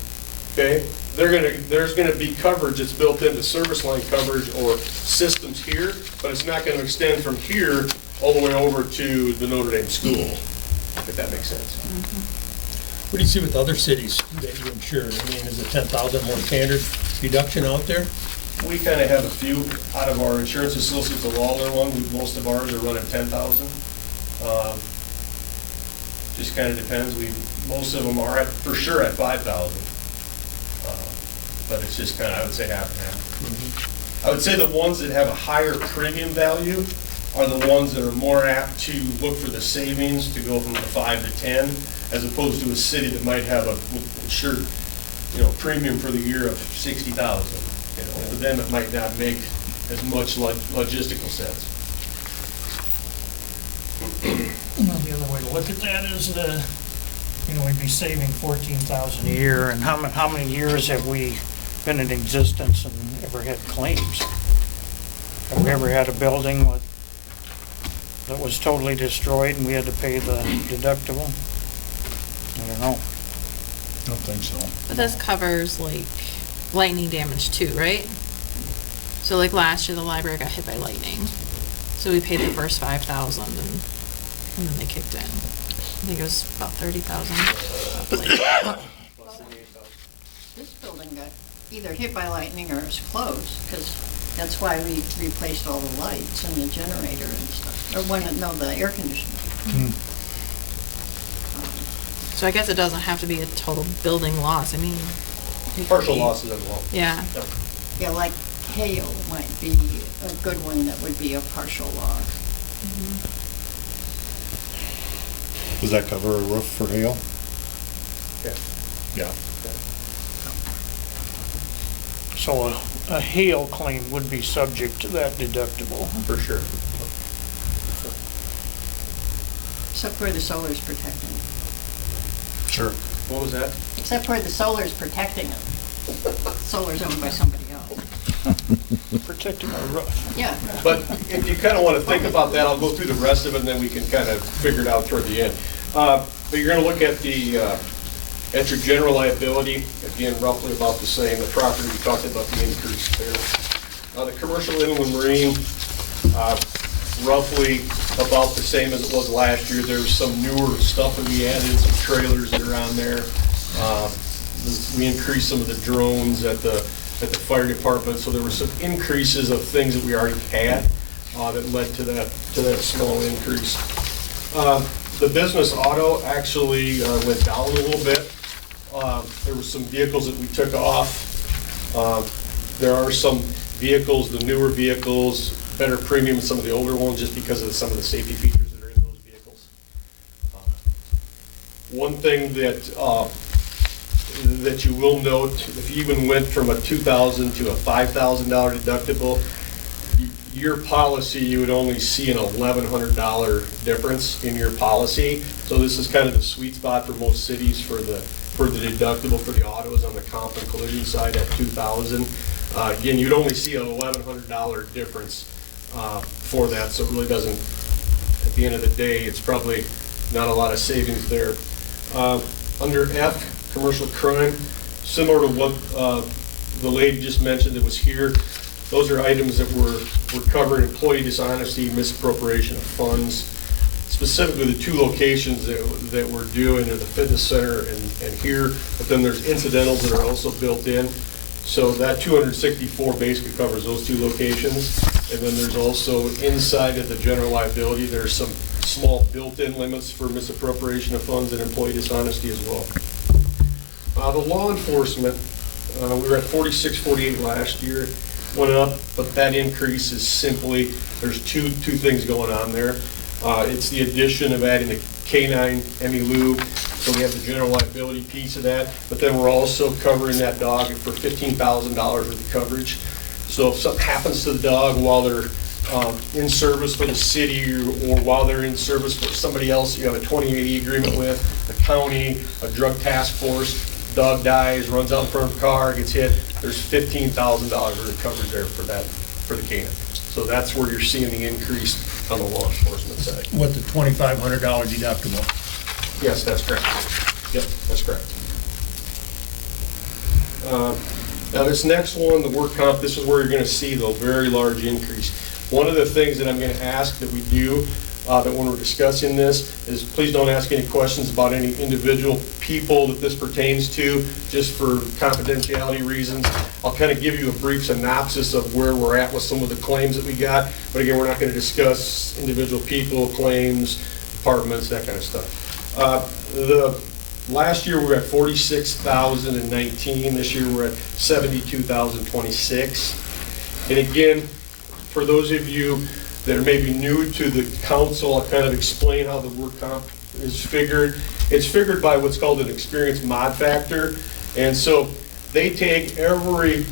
okay, there's gonna be coverage that's built into service line coverage or systems here, but it's not gonna extend from here all the way over to the Notre Dame school, if that makes sense. What do you see with other cities that you insure? I mean, is it 10,000 more standard deduction out there? We kind of have a few out of our insurance associates, the Lawler one, most of ours are running 10,000. Just kind of depends. Most of them are for sure at 5,000. But it's just kind of, I would say half and half. I would say the ones that have a higher premium value are the ones that are more apt to look for the savings to go from the 5 to 10, as opposed to a city that might have a insured, premium for the year of 60,000. For them, it might not make as much logistical sense. Well, the other way to look at that is, we'd be saving 14,000 a year, and how many years have we been in existence and ever had claims? Have we ever had a building that was totally destroyed and we had to pay the deductible? I don't know. I don't think so. But this covers like lightning damage too, right? So like last year, the library got hit by lightning. So we paid the first 5,000 and then they kicked in. I think it was about 30,000. This building got either hit by lightning or it's closed, because that's why we replaced all the lights and the generator and stuff, or the air conditioner. So I guess it doesn't have to be a total building loss. I mean, it could Partial be- losses as well. Yeah. Yep. Yeah, like hail might be a good one that would be a partial loss. Does that cover a roof for hail? Yeah. Yeah. So a hail claim would be subject to that deductible. For sure. Except where the solar's protecting it. Sure. What was that? Except where the solar's protecting it. Solar's owned by somebody else. Protecting our roof. Yeah. But if you kind of want to think about that, I'll go through the rest of it, and then we can kind of figure it out toward the end. But you're going to look at at your general liability, again, roughly about the same. The property, we talked about the increase there. The commercial inland marine, roughly about the same as it was last year. There's some newer stuff that we added, some trailers that are on there. We increased some of the drones at the fire department, so there were some increases of things that we already had that led to that small increase. The business auto actually went down a little bit. There were some vehicles that we took off. There are some vehicles, the newer vehicles, better premium than some of the older ones, just because of some of the safety features that are in those vehicles. One thing that you will note, if you even went from a $2,000 to a $5,000 deductible, your policy, you would only see an $1,100 difference in your policy. So this is kind of the sweet spot for most cities for the deductible for the autos on the comp and collision side at $2,000. Again, you'd only see an $1,100 difference for that, so it really doesn't, at the end of the day, it's probably not a lot of savings there. Under F, commercial crime, similar to what the lady just mentioned that was here, those are items that were covering employee dishonesty, misappropriation of funds. Specifically, the two locations that we're doing are the fitness center and here, but then there's incidentals that are also built in. So that 264 basically covers those two locations. And then there's also inside of the general liability, there's some small built-in limits for misappropriation of funds and employee dishonesty as well. The law enforcement, we were at 4648 last year, went up, but that increase is simply, there's two things going on there. It's the addition of adding a K9 MELU, so we have the general liability piece of that, but then we're also covering that dog for $15,000 worth of coverage. So if something happens to the dog while they're in service for the city or while they're in service for somebody else you have a 2080 agreement with, the county, a drug task force, dog dies, runs out in front of a car, gets hit, there's $15,000 of coverage there for that, for the canine. So that's where you're seeing the increase on the law enforcement side. With the $2,500 deductible. Yes, that's correct. Yep, that's correct. Now this next one, the work comp, this is where you're gonna see the very large increase. One of the things that I'm gonna ask that we do, that when we're discussing this, is please don't ask any questions about any individual people that this pertains to, just for confidentiality reasons. I'll kind of give you a brief synopsis of where we're at with some of the claims that we got, but again, we're not gonna discuss individual people, claims, departments, that kind of stuff. Last year, we were at 46,019. This year, we're at 72,026. And again, for those of you that are maybe new to the council, I'll kind of explain how the work comp is figured. It's figured by what's called an experience mod factor. And so they take every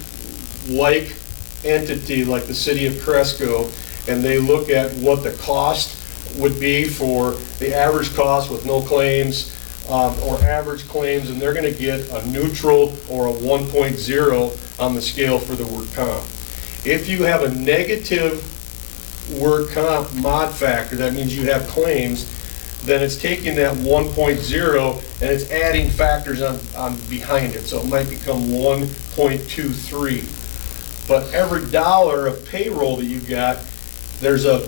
like entity, like the city of Cresco, and they look at what the cost would be for the average cost with no claims, or average claims, and they're gonna get a neutral or a 1.0 on the scale for the work comp. If you have a negative work comp mod factor, that means you have claims, then it's taking that 1.0 and it's adding factors on behind it. So it might become 1.23. But every dollar of payroll that you got, there's a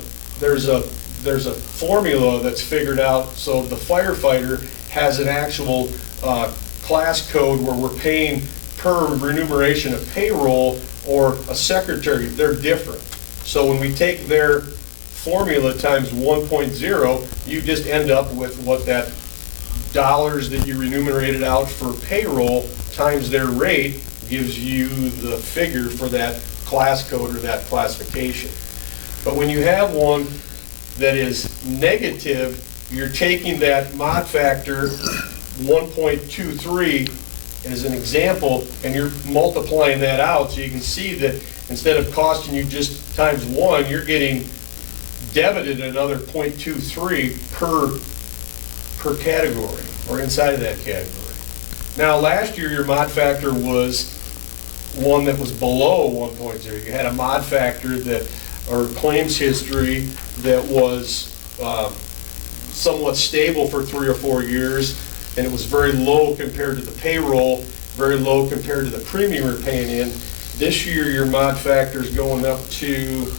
formula that's figured out, so the firefighter has an actual class code where we're paying per remuneration of payroll, or a secretary, they're different. So when we take their formula times 1.0, you just end up with what that dollars that you remunerated out for payroll times their rate gives you the figure for that class code or that classification. But when you have one that is negative, you're taking that mod factor 1.23 as an example, and you're multiplying that out, so you can see that instead of costing you just times 1, you're getting debited another 0.23 per category, or inside of that category. Now, last year, your mod factor was one that was below 1.0. You had a mod factor that, or claims history that was somewhat stable for 3 or 4 years, and it was very low compared to the payroll, very low compared to the premium you're paying in. This year, your mod factor is going up to,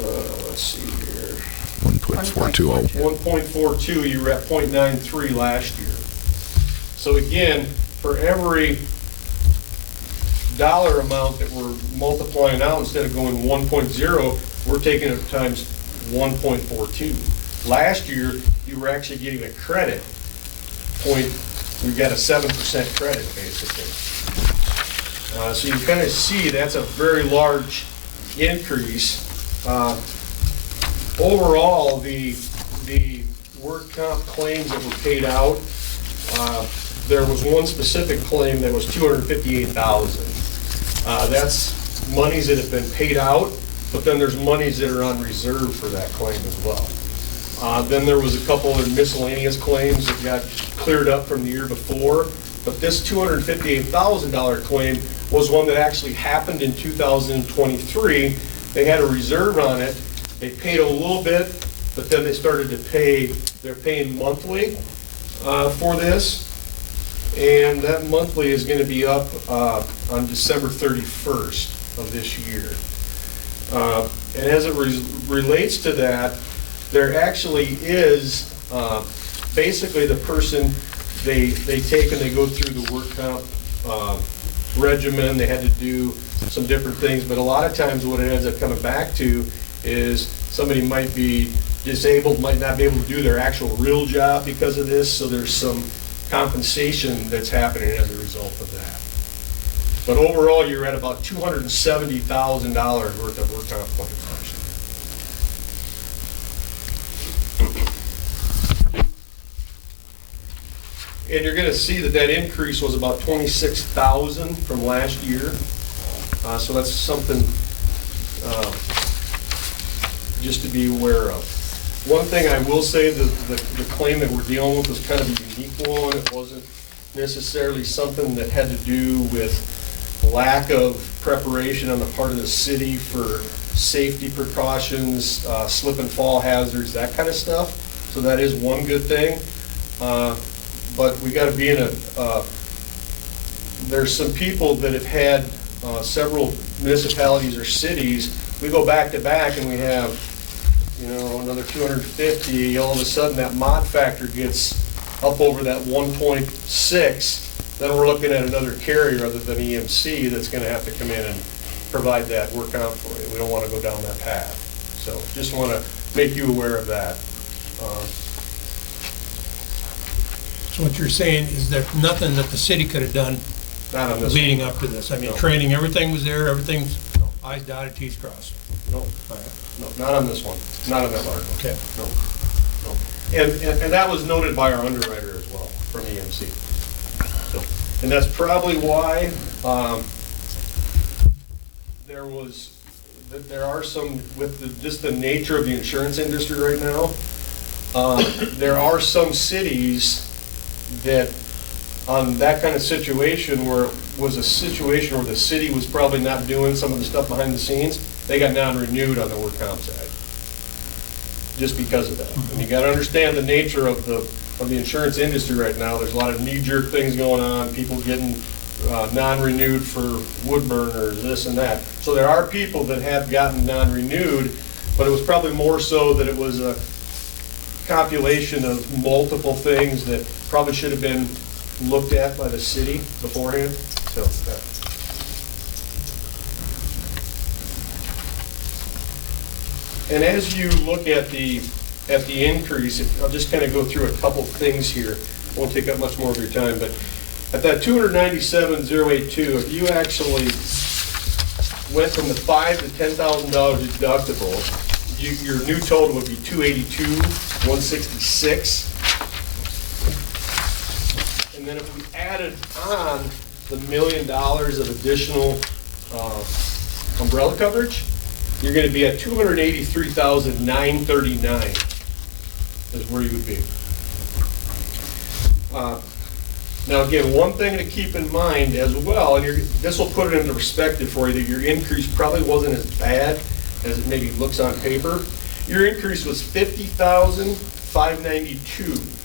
let's see here. 1.420. 1.42, you were at 0.93 last year. So again, for every dollar amount that we're multiplying out, instead of going 1.0, we're taking it times 1.42. Last year, you were actually getting a credit we got a 7% credit, basically. So you kind of see that's a very large increase. Overall, the work comp claims that were paid out, there was one specific claim that was $258,000. That's monies that have been paid out, but then there's monies that are on reserve for that claim as well. Then there was a couple of miscellaneous claims that got cleared up from the year before, but this $258,000 claim was one that actually happened in 2023. They had a reserve on it. They paid a little bit, but then they started to pay, they're paying monthly for this, and that monthly is going to be up on December 31st of this year. And as it relates to that, there actually is, basically the person, they take and they go through the work comp regimen, they had to do some different things, but a lot of times what it ends up coming back to is somebody might be disabled, might not be able to do their actual real job because of this, so there's some compensation that's happening as a result of that. But overall, you're at about $270,000 worth of work comp claims. And you're going to see that that increase was about 26,000 from last year. So that's something just to be aware of. One thing I will say, the claim that we're dealing with was kind of a unique one. It wasn't necessarily something that had to do with lack of preparation on the part of the city for safety precautions, slip and fall hazards, that kind of stuff. So that is one good thing. But we got to be in there's some people that have had several municipalities or cities. We go back to back and we have, another 250. All of a sudden that mod factor gets up over that 1.6. Then we're looking at another carrier other than EMC that's going to have to come in and provide that work out for you. We don't want to go down that path. So just want to make you aware of that. So what you're saying is there's nothing that the city could have done Not on this leading one. up to this? I mean, No. training, everything was there, everything's I's dotted, T's crossed. No, All right. no, not on this one. Not on that large one. Okay. No, no. And that was noted by our underwriter as well from EMC. So, and that's probably why there are some, with just the nature of the insurance industry right now, there are some cities that on that kind of situation where it was a situation where the city was probably not doing some of the stuff behind the scenes, they got non-renewed on the work comp side. Just because of that. And you gotta understand the nature of the insurance industry right now. There's a lot of knee-jerk things going on, people getting non-renewed for wood burners, this and that. So there are people that have gotten non-renewed, but it was probably more so that it was a compilation of multiple things that probably should have been looked at by the city beforehand. So, and as you look at the increase, I'll just kind of go through a couple things here. Won't take up much more of your time, but at that 297,082, if you actually went from the $5,000 to $10,000 deductible, your new total would be 282,166. And then if we added on the $1 million of additional umbrella coverage, you're going to be at 283,939 is where you would be. Now again, one thing to keep in mind as well, and this will put it into perspective for you, that your increase probably wasn't as bad as it maybe looks on paper. Your increase was $50,592.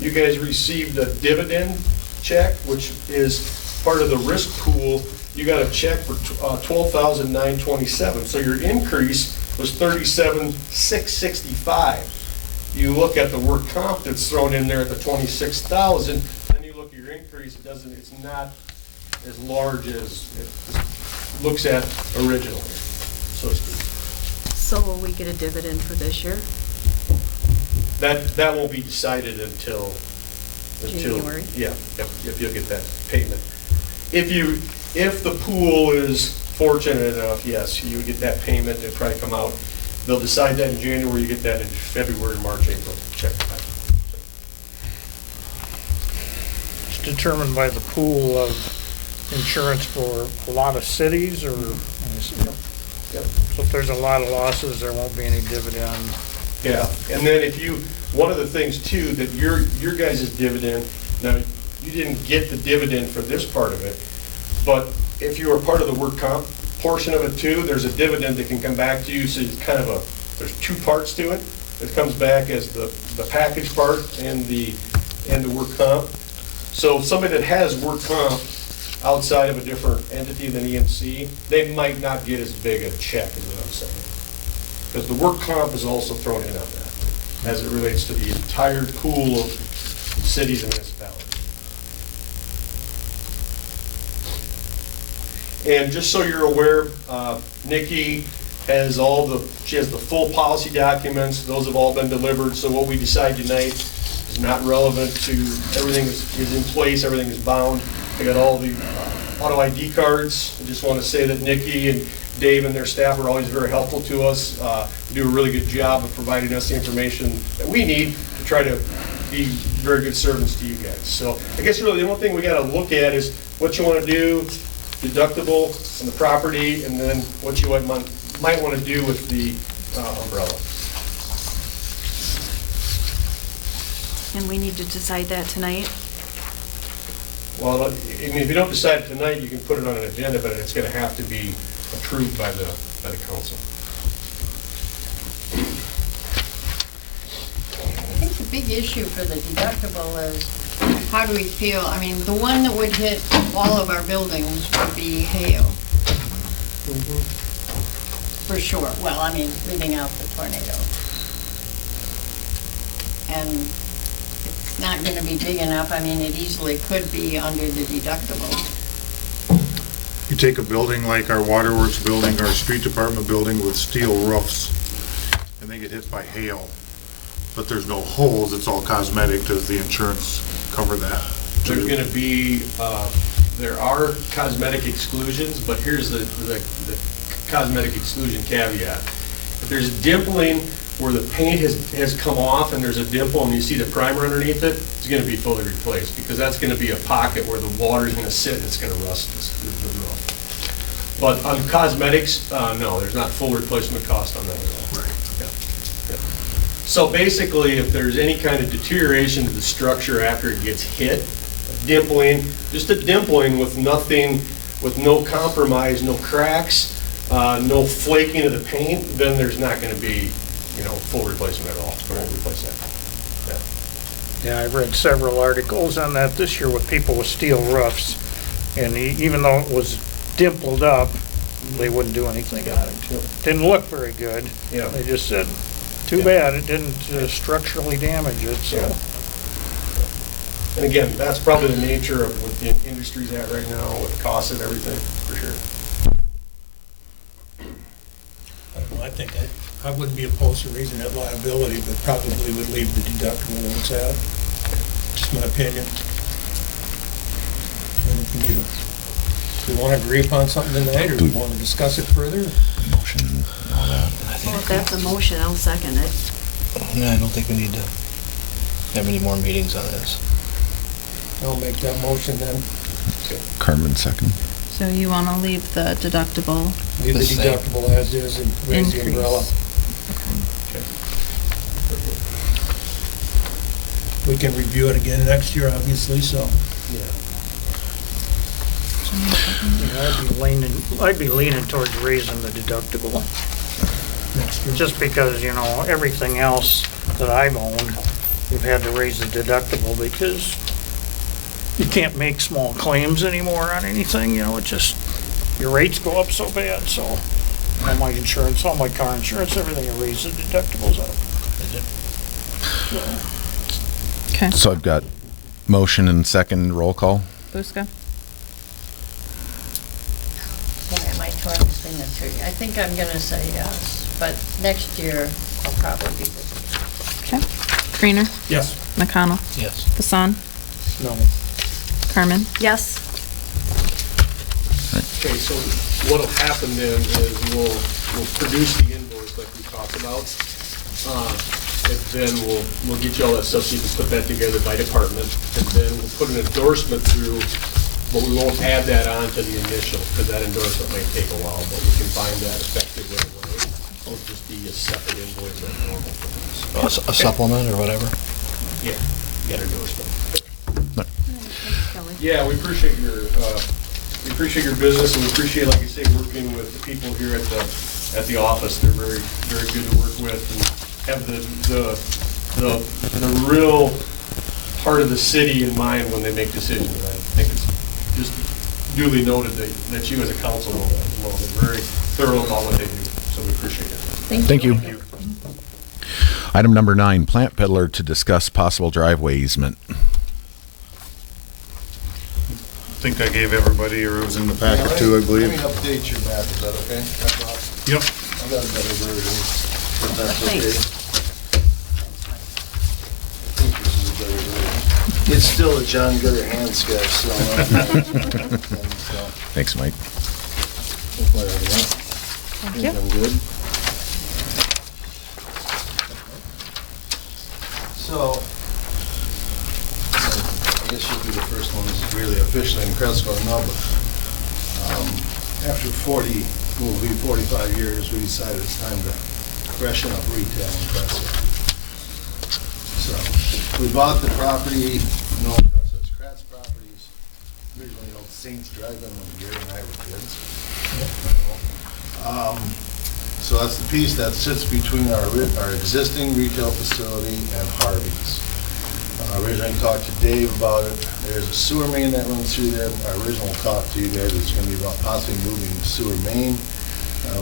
You guys received a dividend check, which is part of the risk pool. You got a check for $12,927. So your increase was $37,665. You look at the work comp that's thrown in there at the $26,000, then you look at your increase. It's not as large as it looks at originally, so to speak. So will we get a dividend for this year? That won't be decided until January? Yeah, if you'll get that payment. If the pool is fortunate enough, yes, you would get that payment. It'll probably come out. They'll decide that in January. You get that in February, March, April. Check it out. It's determined by the pool of insurance for a lot of cities, or? Yep. So if there's a lot of losses, there won't be any dividend. Yeah, and then one of the things too, that your guys' dividend, now, you didn't get the dividend for this part of it, but if you were part of the work comp portion of it too, there's a dividend that can come back to you, so it's kind of there's two parts to it. It comes back as the package part and the work comp. So somebody that has work comp outside of a different entity than EMC, they might not get as big a check, is what I'm saying. Because the work comp is also thrown in on that, as it relates to the entire pool of cities and municipalities. And just so you're aware, Nikki has she has the full policy documents. Those have all been delivered, so what we decide tonight is not relevant to, everything is in place, everything is bound. I got all the auto ID cards. I just want to say that Nikki and Dave and their staff are always very helpful to us. They do a really good job of providing us the information that we need to try to be very good servants to you guys. So I guess really the only thing we got to look at is what you want to do, deductible on the property, and then what you might want to do with the umbrella. And we need to decide that tonight? Well, I mean, if you don't decide tonight, you can put it on an agenda, but it's gonna have to be approved by the council. I think the big issue for the deductible is, how do we feel, I mean, the one that would hit all of our buildings would be hail. For sure, well, I mean, leaving out the tornado. And it's not gonna be big enough, I mean, it easily could be under the deductible. You take a building like our waterworks building, our street department building with steel roofs, and they get hit by hail, but there's no holes, it's all cosmetic. Does the insurance cover that? There's gonna be, there are cosmetic exclusions, but here's the cosmetic exclusion caveat. If there's dimpling where the paint has come off and there's a dimple and you see the primer underneath it, it's gonna be fully replaced, because that's gonna be a pocket where the water's gonna sit and it's gonna rust the roof. But on cosmetics, no, there's not full replacement cost on that at all. Right. Yeah. So basically, if there's any kind of deterioration to the structure after it gets hit, dimpling, just a dimpling with nothing, with no compromise, no cracks, no flaking of the paint, then there's not gonna be, full replacement at all. We're gonna replace that. Yeah, I've read several articles on that this year with people with steel roofs, and even though it was dimpled up, they wouldn't do anything on it. Didn't look very good. Yeah. They just said, too bad, it didn't structurally damage it, so. Yeah. And again, that's probably the nature of what the industry's at right now, with costs and everything, for sure. I think I wouldn't be opposed to raising that liability, but probably would leave the deductible where it's at. Just my opinion. And if we want to agree upon something tonight, or we want to discuss it further? Motion and all that. Well, if that's a motion, I'll second it. Yeah, I don't think we need to have any more meetings on this. I'll make that motion then. Carmen second. So you want to leave the deductible? Leave the The same. deductible as is and raise the umbrella. We can review it again next year, obviously, so. Yeah. I'd be leaning towards raising the deductible, Next year. just because, everything else that I've owned, we've had to raise the deductible because you can't make small claims anymore on anything, it just, your rates go up so bad, so all my insurance, all my car insurance, everything, I raise the deductibles up. Okay. So I've got motion and second roll call. Buska? Boy, am I torn between the three. I think I'm gonna say yes, but next year I'll probably be with Okay. Creener? Yes. McConnell? Yes. Hassan? No. Carmen? Yes. Okay, so what'll happen then is we'll produce the invoice like we talked about. And then we'll get you all that stuff so you can put that together by department. And then we'll put an endorsement through, but we won't add that on to the initial, because that endorsement might take a while, but we can find that effective right away. It'll just be a separate invoice like normal. A supplement or whatever? Yeah, get endorsement. No. Yeah, we appreciate your business, and we appreciate, like I say, working with the people here at the office. They're very, very good to work with, and have the real heart of the city in mind when they make decisions. And I think it's just duly noted that you as a council know that as well. They're very thorough about what they do, so we appreciate it. Thank you. Item number 9, plant peddler to discuss possible driveway easement. I think I gave everybody, or it was in the packet too, I believe. Let me update your map, is that okay? Yep. I got a better version, if that's okay. Thanks. I think this is a better version. It's still a John Gutter hand sketch, so. Thanks, Mike. Whatever, yeah. I think I'm good. So, I guess you'll be the first one who's really officially in Cresco to know, but after 45 years, we decided it's time to freshen up retail in Cresco. So, we bought the property, no, it's Kratz Properties, originally old Saints Drive-In when Gary and I were kids. So that's the piece that sits between our existing retail facility and Harvey's. I originally talked to Dave about it. There's a sewer main that runs through there. Our original talk to you guys was going to be about possibly moving the sewer main.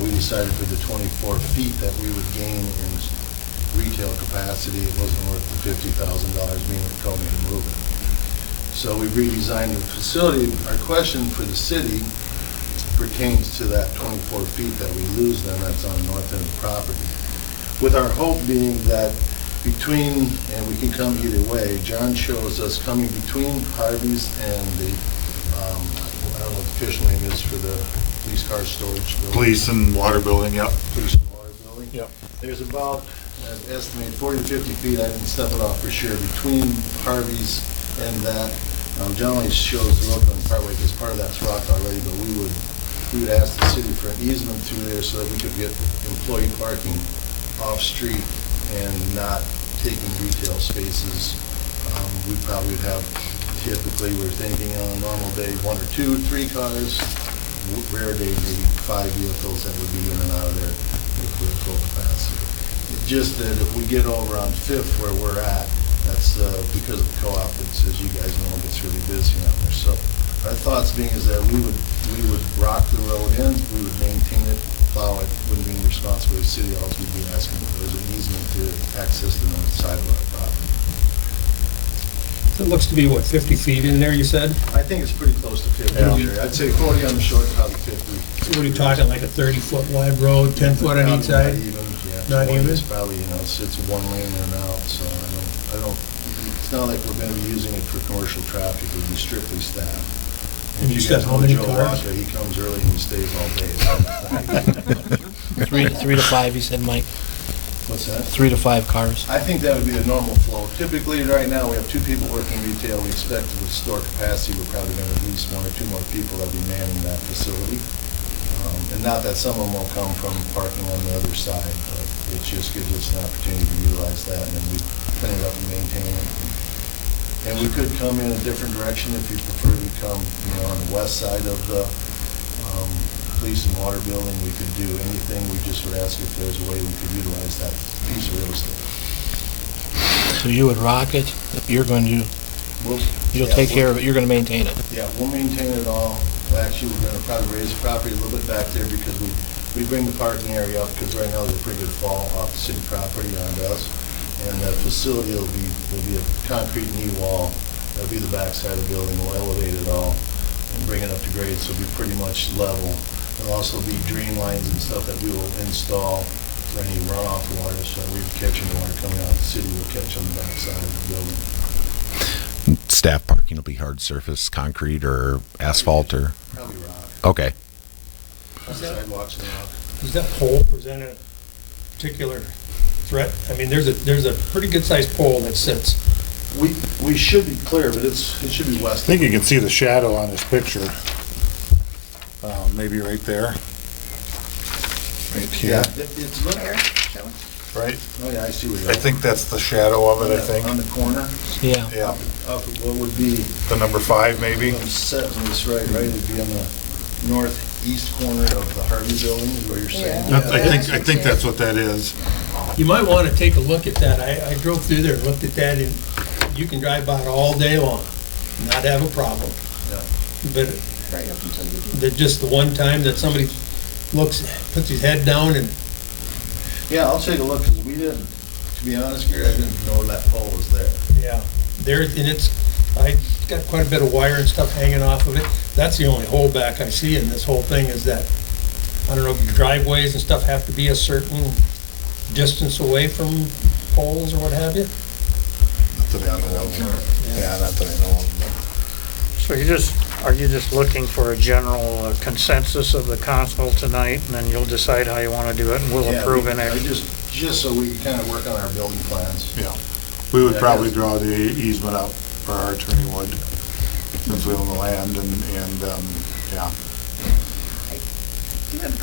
We decided for the 24 feet that we would gain in retail capacity, it wasn't worth the $50,000 being that told me to move it. So we redesigned the facility. Our question for the city pertains to that 24 feet that we lose then, that's on the north end of the property. With our hope being that between, and we can come either way, John shows us coming between Harvey's and the, I don't know what the official name is for the police car storage building. Police and water building, yep. Police and water building. Yep. There's about, estimated 40 to 50 feet, I didn't step it off for sure, between Harvey's and that. John only shows the road going partway because part of that's rock already, but we would ask the city for an easement through there so that we could get employee parking off-street and not taking retail spaces. We probably would have, typically, we're thinking on a normal day, 1 or 2, 3 cars, rare day, maybe 5 vehicles that would be in and out of there if we're full capacity. It's just that if we get over on Fifth where we're at, that's because of the co-op, it's, as you guys know, it gets really busy out there. So our thoughts being is that we would rock the road in, we would maintain it, plow it, wouldn't be responsible for the city, all we'd be asking if there was an easement to access the north side of our property. It looks to be, what, 50 feet in there, you said? I think it's pretty close to 50, Jerry. I'd say 40 on the short, probably 50. So what are you talking, like a 30-foot wide road, 10 foot on each side? Not even, yeah. Not 20 even? is probably, it's one lane in and out, so I don't, it's not like we're gonna be using it for commercial traffic, it would be strictly staff. And you said how many cars? He comes early and he stays all day. 3 to 5, you said, Mike. What's that? 3 to 5 cars. I think that would be the normal flow. Typically, right now, we have 2 people working retail. We expect with store capacity, we're probably gonna have at least 1 or 2 more people that'll be manning that facility. And not that some of them won't come from parking on the other side, but it just gives us an opportunity to utilize that, and then we clean it up and maintain it. And we could come in a different direction if you prefer to come, on the west side of the police and water building. We could do anything. We just would ask if there's a way we could utilize that piece of real estate. So you would rock it, you'll take care of it, you're gonna maintain it. Yeah, we'll maintain it all. Actually, we're gonna probably raise the property a little bit back there because we bring the parking area up because right now there's a pretty good fall off the city property onto us. And the facility will be a concrete knee wall. That'll be the backside of the building. We'll elevate it all and bring it up to grade, so it'll be pretty much level. There'll also be drain lines and stuff that we will install for any runoff water, so we catch any water coming out of the city, we'll catch on the backside of the building. Staff parking will be hard surface, concrete or asphalt or? Probably rock. Okay. Sidewalks and rock. Does that pole present a particular threat? I mean, there's a pretty good-sized pole that sits. We should be clear, but it should be west. I think you can see the shadow on this picture. Maybe right there. Right here. Yeah, it's Where? Show us. Right? Oh, yeah, I see where you're I at. think that's the shadow of it, I think. On the corner, Yeah. Yeah, up what would be, the number 5 maybe. I'm setting this right, it'd be on the northeast corner of the Harvey building, is what you're saying? Yeah. I think that's what that is. You might want to take a look at that. I drove through there and looked at that, and you can drive by it all day long, not have a problem. Yeah. But Right up until you do. just the one time that somebody puts his head down and, Yeah, I'll take a look, because we didn't, to be honest, Gary, I didn't know that pole was there. yeah, there, and I got quite a bit of wire and stuff hanging off of it. That's the only holdback I see in this whole thing is that, I don't know, driveways and stuff have to be a certain distance away from poles or what have you. Not that I know of. Yeah, not that I know of. So are you just looking for a general consensus of the council tonight, and then you'll decide how you want to do it, and we'll Yeah, approve I it next? just so we can kind of work on our building plans. Yeah. We would Yeah, probably yes. draw the easement up, or our attorney would, since we own the land and yeah. I do have a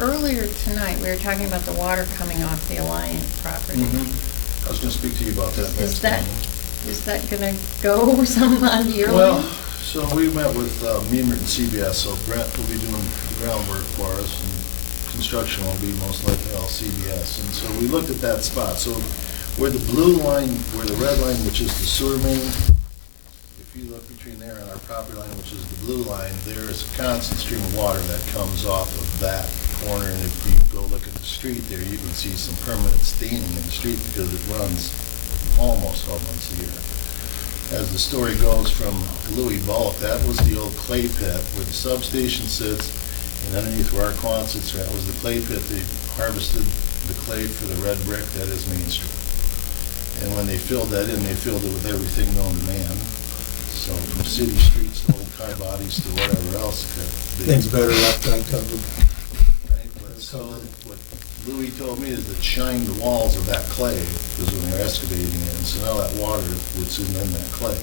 Earlier tonight, we were talking about the water coming off the Alliant property. I was gonna speak to you about that. Is next that, meeting. is that gonna go some on your Well, land? so we met with Meemert and CBS, so Brett will be doing the groundwork for us, and construction will be most likely all CBS. And so we looked at that spot. So where the blue line, where the red line, which is the sewer main, if you look between there and our property line, which is the blue line, there is a constant stream of water that comes off of that corner. And if you go look at the street there, you can see some permanent staining in the street because it runs almost 12 months a year. As the story goes from Louis Bulk, that was the old clay pit where the substation sits, and underneath where our Quonsets are at was the clay pit. They harvested the clay for the red brick that is Main Street. And when they filled that in, they filled it with everything known to man. So from city streets to old car bodies to whatever else. Things better left uncovered. Right, but so what Louis told me is that shined the walls of that clay, because when they're excavating it, and so now that water that's in that clay,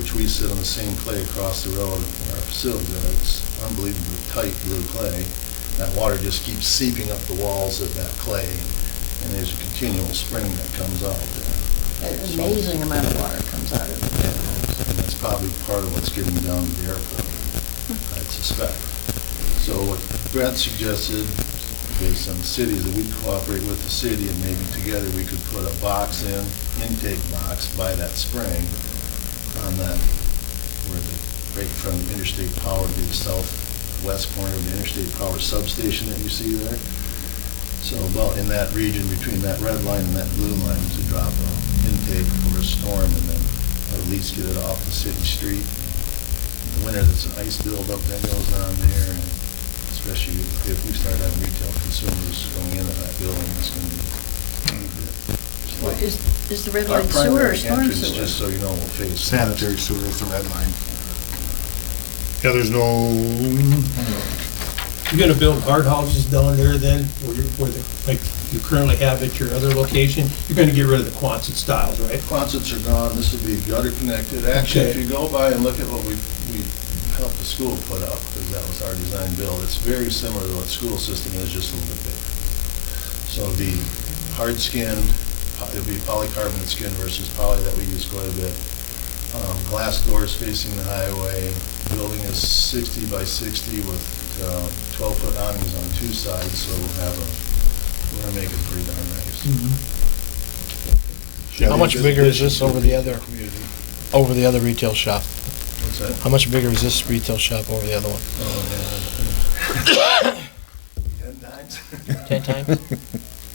which we sit on the same clay across the road in our facility, it's unbelievably tight blue clay, that water just keeps seeping up the walls of that clay, and there's a continual spring that comes out there. An amazing amount of water comes out of it. And that's probably part of what's getting down to the airport, I'd suspect. So what Brett suggested, based on the city, is that we cooperate with the city and maybe together we could put a box in, intake box by that spring on that, where the, right from Interstate Power to the southwest corner of the Interstate Power substation that you see there. So about in that region between that red line and that blue line to drop an intake for a storm and then at least get it off the city street. In the winter, there's an ice buildup that goes on there, and especially if we start having retail consumers going into that building, it's gonna be. Is the red Our line sewer or primary storm entrance, sewer? just so you know, will face. Sanitary sewer is the red line. Yeah, there's no, You're gonna build hard houses down there then, like you currently have at your other location? You're gonna get rid of the Quonset styles, right? Quonsets are gone, this will be gutter connected. Actually, if Okay. you go by and look at what we helped the school put up, because that was our design build, it's very similar to what the school system is, just a little bit bigger. So it'll be hard skinned, it'll be polycarbonate skin versus poly that we use quite a bit. Glass doors facing the highway. Building is 60 by 60 with 12-foot awnings on two sides, so we're gonna make it pretty darn nice. How much bigger is this over the other, Community. over the other retail shop? What's that? How much bigger is this retail shop over the other one? Oh, yeah. 10 times? 10 times?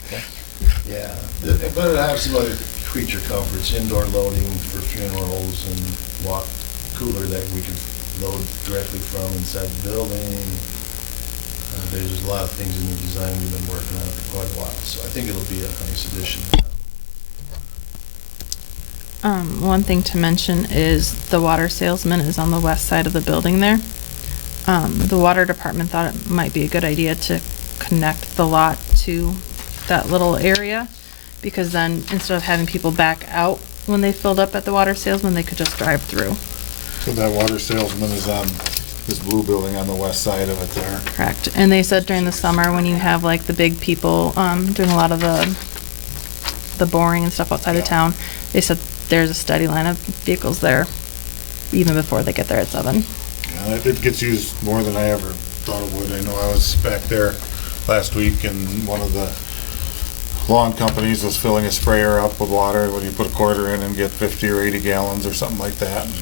Okay. Yeah, but it has some other creature comforts, indoor loading for funerals and walk cooler that we can load directly from inside the building. There's just a lot of things in the design we've been working on for quite a while, so I think it'll be a nice addition. One thing to mention is the water salesman is on the west side of the building there. The water department thought it might be a good idea to connect the lot to that little area, because then instead of having people back out when they filled up at the water salesman, they could just drive through. So that water salesman is on this blue building on the west side of it there. Correct. And they said during the summer, when you have like the big people doing a lot of the boring and stuff outside of town, they said there's a steady line of vehicles there even before they get there at 7. Yeah, it gets used more than I ever thought it would. I know I was back there last week and one of the lawn companies was filling a sprayer up with water when you put a quarter in and get 50 or 80 gallons or something like that. And,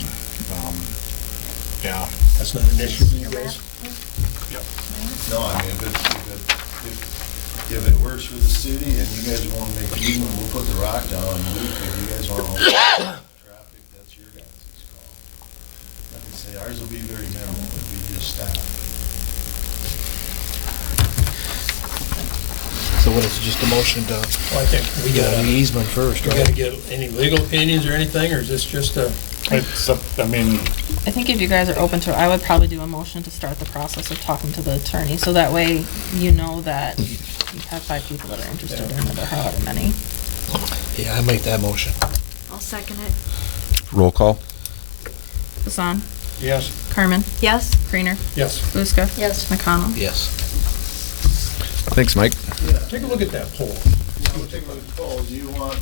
yeah. That's not an issue for you guys? No, I mean, if it works for the city and you guys want to make it even, we'll put the rock down and move. If you guys want to traffic, that's your guys' call. Like I say, ours will be very minimal. It'll be just staff. So what is it, just a motion to Well, I think we get an gotta, easement first, we gotta right? get any legal opinions or anything, or is this just a? It's, I mean, I think if you guys are open to it, I would probably do a motion to start the process of talking to the attorney, so that way you know that you have 5 people that are interested in it, or however many. Yeah, I make that motion. I'll second it. Roll call. Hassan? Yes. Carmen? Yes? Creener? Yes. Buska? Yes. McConnell? Yes. Thanks, Mike. Take a look at that pole. Now, we'll take a look at the poll. Do you want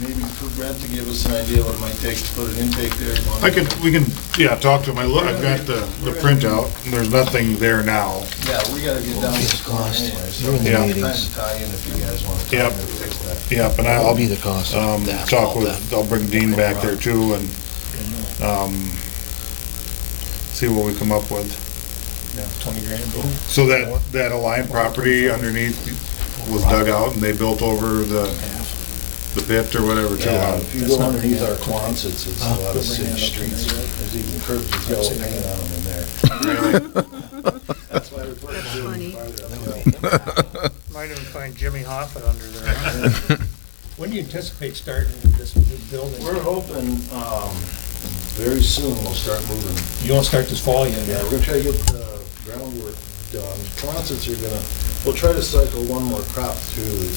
maybe for Brent to give us an idea what it might take to put an intake there? We can, talk to him. I've got the printout, and there's nothing there now. Yeah, we gotta get down to this corner anyway, so You're in the time meetings. to tie in if you guys want to Yep. come in and fix that. Yep, and What I'll would be the cost of the talk asphalt with, then? I'll bring Dean back there too and, see what we come up with. 20 grand. So that Alliant property underneath was dug out and they built over the pit or whatever too. Yeah, huh? if you go underneath our Quonset, it's a lot of city streets. There's even curbs with yellow paint on them in there. That's why we put it Funny. farther uphill. Might even find Jimmy Hoffett under there. When do you anticipate starting this new building? We're hoping, very soon we'll start moving. You won't start this fall yet? Yeah, we're gonna try to get the groundwork done. Quonsets are we'll try to cycle one more crop through the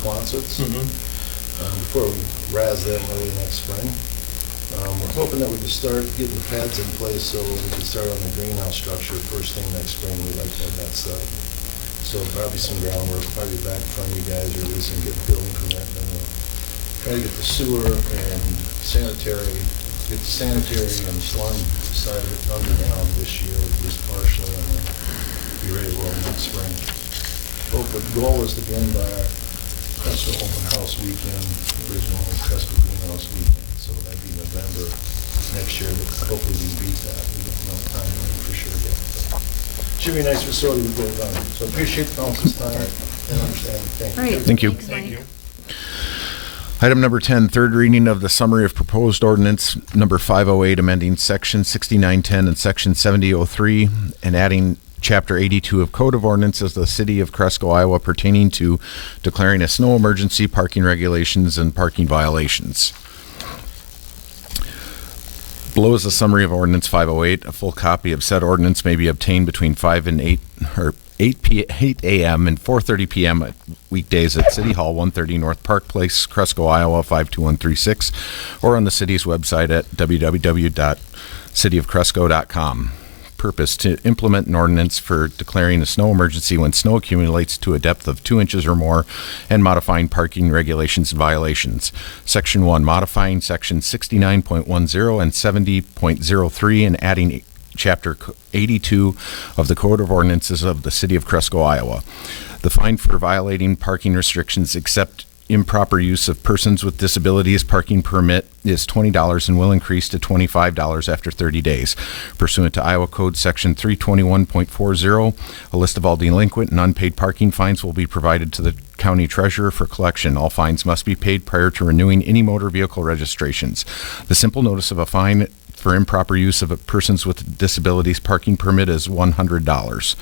Quonsets before we razz them early next spring. We're hoping that we can start getting the pads in place so we can start on the greenhouse structure first thing next spring. We'd like to have that set. So probably some groundwork, probably back in front of you guys or at least get the building permit, and then we'll try to get the sewer and sanitary and slum side of it under now this year, at least partially, and then be ready to roll next spring. The goal is to begin by our Cresco open house weekend, original Cresco greenhouse weekend, so that'd be November next year, but hopefully we can beat that. We don't know the time for sure yet. But should be a nice facility to build on. So appreciate the council's time and understanding. Thank you. Great. Thank you. Thanks, Mike. Item number 10, third reading of the summary of proposed ordinance number 508, amending section 6910 and section 7003 and adding chapter 82 of Code of Ordinances of the City of Cresco, Iowa pertaining to declaring a snow emergency, parking regulations, and parking violations. Below is a summary of Ordinance 508. A full copy of said ordinance may be obtained between 5 and 8 a.m. and 4:30 p.m. at weekdays at City Hall, 130 North Park Place, Cresco, Iowa, 52136, or on the city's website at www.cityofcresco.com. Purpose: to implement an ordinance for declaring a snow emergency when snow accumulates to a depth of 2 inches or more and modifying parking regulations and violations. Section 1, modifying section 69.10 and 70.03 and adding chapter 82 of the Code of Ordinances of the City of Cresco, Iowa. The fine for violating parking restrictions except improper use of persons with disabilities parking permit is $20 and will increase to $25 after 30 days. Pursuant to Iowa Code Section 321.40, a list of all delinquent and unpaid parking fines will be provided to the county treasurer for collection. All fines must be paid prior to renewing any motor vehicle registrations. The simple notice of a fine for improper use of a persons with disabilities parking permit is $100.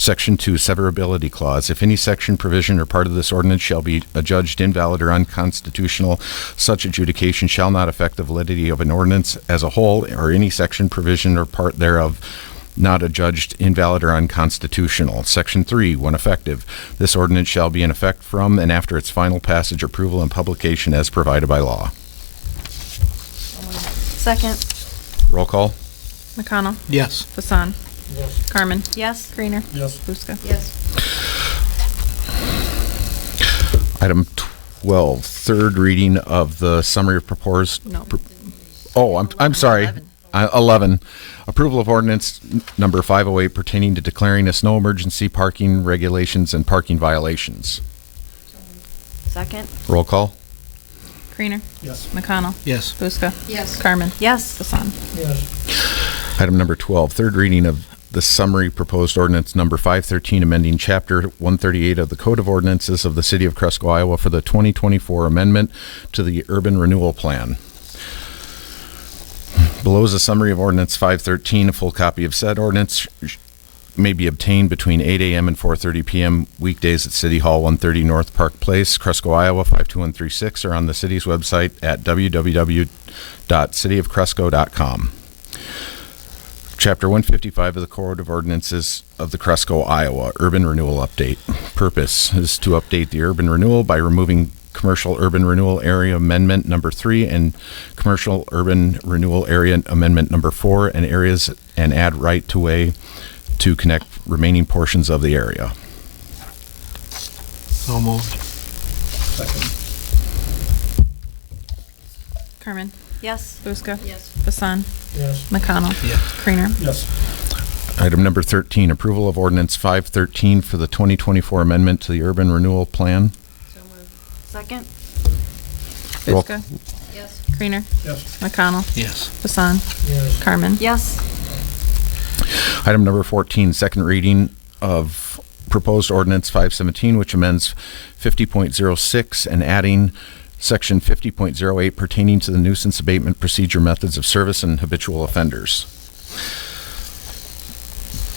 Section 2, severability clause. If any section, provision, or part of this ordinance shall be adjudged invalid or unconstitutional, such adjudication shall not affect the validity of an ordinance as a whole or any section, provision, or part thereof not adjudged invalid or unconstitutional. Section 3, when effective, this ordinance shall be in effect from and after its final passage, approval, and publication as provided by law. Second. Roll call. McConnell. Yes. Hassan. Yes. Carmen. Yes. Creener. Yes. Buska. Yes. Item 12, third reading of the summary of proposed. No. I'm sorry. 11. Approval of ordinance number 508 pertaining to declaring a snow emergency, parking regulations, and parking violations. Second. Roll call. Creener. Yes. McConnell. Yes. Buska. Yes. Carmen. Yes. Hassan. Yes. Item number 12, third reading of the summary proposed ordinance number 513, amending chapter 138 of the Code of Ordinances of the City of Cresco, Iowa for the 2024 amendment to the Urban Renewal Plan. Below is a summary of Ordinance 513. A full copy of said ordinance may be obtained between 8 a.m. and 4:30 p.m. weekdays at City Hall, 130 North Park Place, Cresco, Iowa, 52136, or on the city's website at www.cityofcresco.com. Chapter 155 of the Code of Ordinances of the Cresco, Iowa, Urban Renewal Update. Purpose is to update the urban renewal by removing Commercial Urban Renewal Area Amendment number 3 and Commercial Urban Renewal Area Amendment number 4 and areas and add right to way to connect remaining portions of the area. So moved. Second. Carmen, Yes. Buska. Yes. Hassan, Yes. McConnell. Yes. Creener. Yes. Item number 13, approval of ordinance 513 for the 2024 amendment to the urban renewal plan. So moved. Second? Roll- Buska. Yes. Creener. Yes. McConnell. Yes. Hassan, Yes. Carmen. Yes. Item number 14, second reading of proposed ordinance 517, which amends 50.06 and adding section 50.08 pertaining to the nuisance abatement procedure, methods of service, and habitual offenders.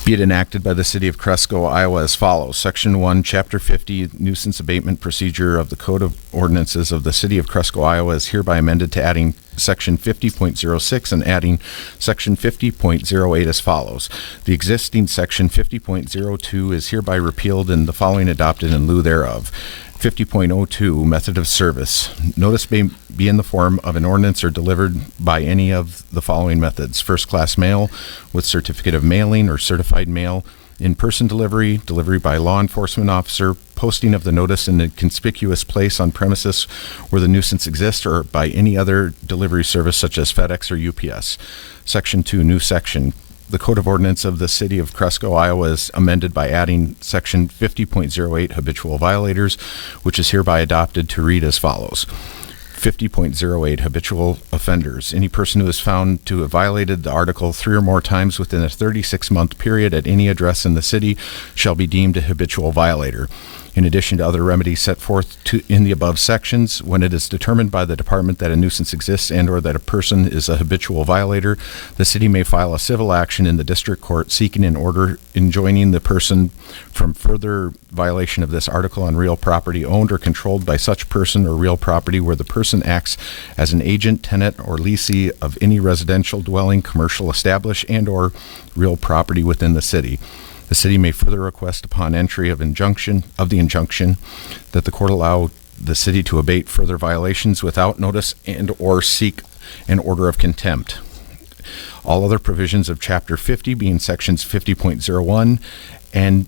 Be it enacted by the City of Cresco, Iowa as follows. Section 1, Chapter 50, Nuisance Abatement Procedure of the Code of Ordinances of the City of Cresco, Iowa is hereby amended to adding Section 50.06 and adding Section 50.08 as follows. The existing Section 50.02 is hereby repealed and the following adopted in lieu thereof. 50.02, Method of Service. Notice may be in the form of an ordinance or delivered by any of the following methods. First-class mail with certificate of mailing or certified mail, in-person delivery, delivery by law enforcement officer, posting of the notice in a conspicuous place on premises where the nuisance exists, or by any other delivery service such as FedEx or UPS. Section 2, new section. The Code of Ordinance of the City of Cresco, Iowa is amended by adding Section 50.08 habitual violators, which is hereby adopted to read as follows. 50.08 habitual offenders. Any person who is found to have violated the article 3 or more times within a 36-month period at any address in the city shall be deemed a habitual violator. In addition to other remedies set forth in the above sections, when it is determined by the department that a nuisance exists and or that a person is a habitual violator, the city may file a civil action in the district court seeking an order enjoining the person from further violation of this article on real property owned or controlled by such person or real property where the person acts as an agent, tenant, or leasee of any residential dwelling, commercial establishment, and or real property within the city. The city may further request upon entry of the injunction that the court allow the city to abate further violations without notice and or seek an order of contempt. All other provisions of Chapter 50 being sections 50.01 and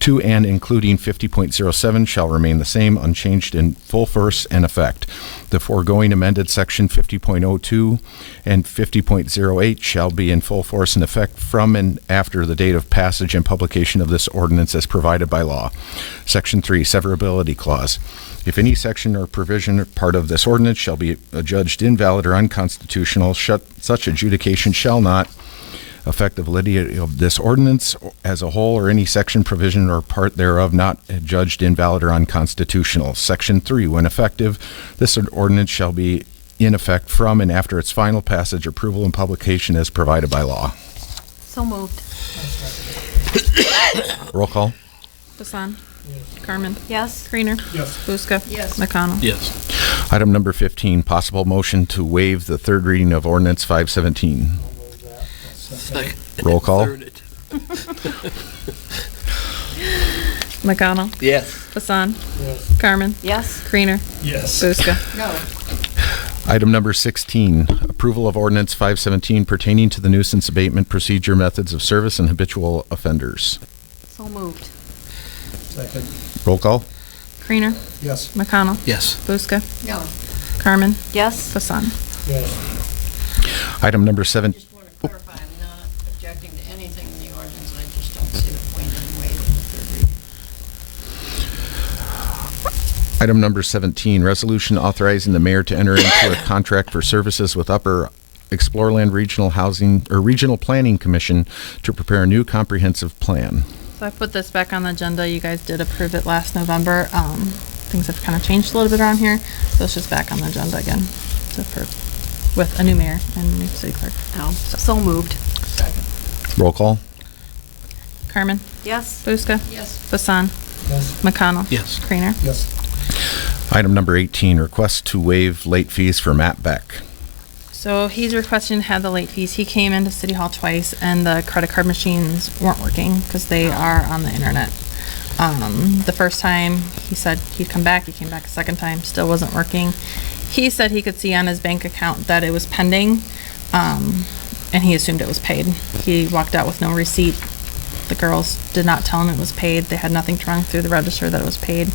2 and including 50.07 shall remain the same, unchanged in full force and effect. The foregoing amended section 50.02 and 50.08 shall be in full force and effect from and after the date of passage and publication of this ordinance as provided by law. Section 3, severability clause. If any section or provision or part of this ordinance shall be adjudged invalid or unconstitutional, such adjudication shall not affect the validity of this ordinance as a whole or any section, provision, or part thereof not adjudged invalid or unconstitutional. Section 3, when effective, this ordinance shall be in effect from and after its final passage, approval, and publication as provided by law. So moved. Roll call. Hassan, Carmen. Yes. Creener. Yes. Buska. Yes. McConnell. Yes. Item number 15, possible motion to waive the third reading of ordinance 517. Second. Roll call. Third it. McConnell. Yes. Hassan, Yes. Carmen. Yes. Creener. Yes. Buska. No. Item number 16, approval of ordinance 517 pertaining to the nuisance abatement procedure, methods of service, and habitual offenders. So moved. Second. Roll call. Creener. Yes. McConnell. Yes. Buska. No. Carmen. Yes. Hassan. Yes. Item number 7. Just want to clarify, I'm not objecting to anything in the ordinance, I just don't see the point in waiving the third reading. Item number 17, resolution authorizing the mayor to enter into a contract for services with Upper Explorerland Regional Housing or Regional Planning Commission to prepare a new comprehensive plan. So I put this back on the agenda. You guys did approve it last November. Things have kind of changed a little bit around here, so it's just back on the agenda again to approve with a new mayor and new city clerk. No. So moved. Second. Roll call. Carmen. Yes. Buska. Yes. Hassan. Yes. McConnell. Yes. Creener. Yes. Item number 18, request to waive late fees for Matt Beck. So he's requesting to have the late fees. He came into City Hall twice and the credit card machines weren't working because they are on the internet. The first time he said he'd come back, he came back a second time, still wasn't working. He said he could see on his bank account that it was pending, and he assumed it was paid. He walked out with no receipt. The girls did not tell him it was paid. They had nothing to run through the register that it was paid.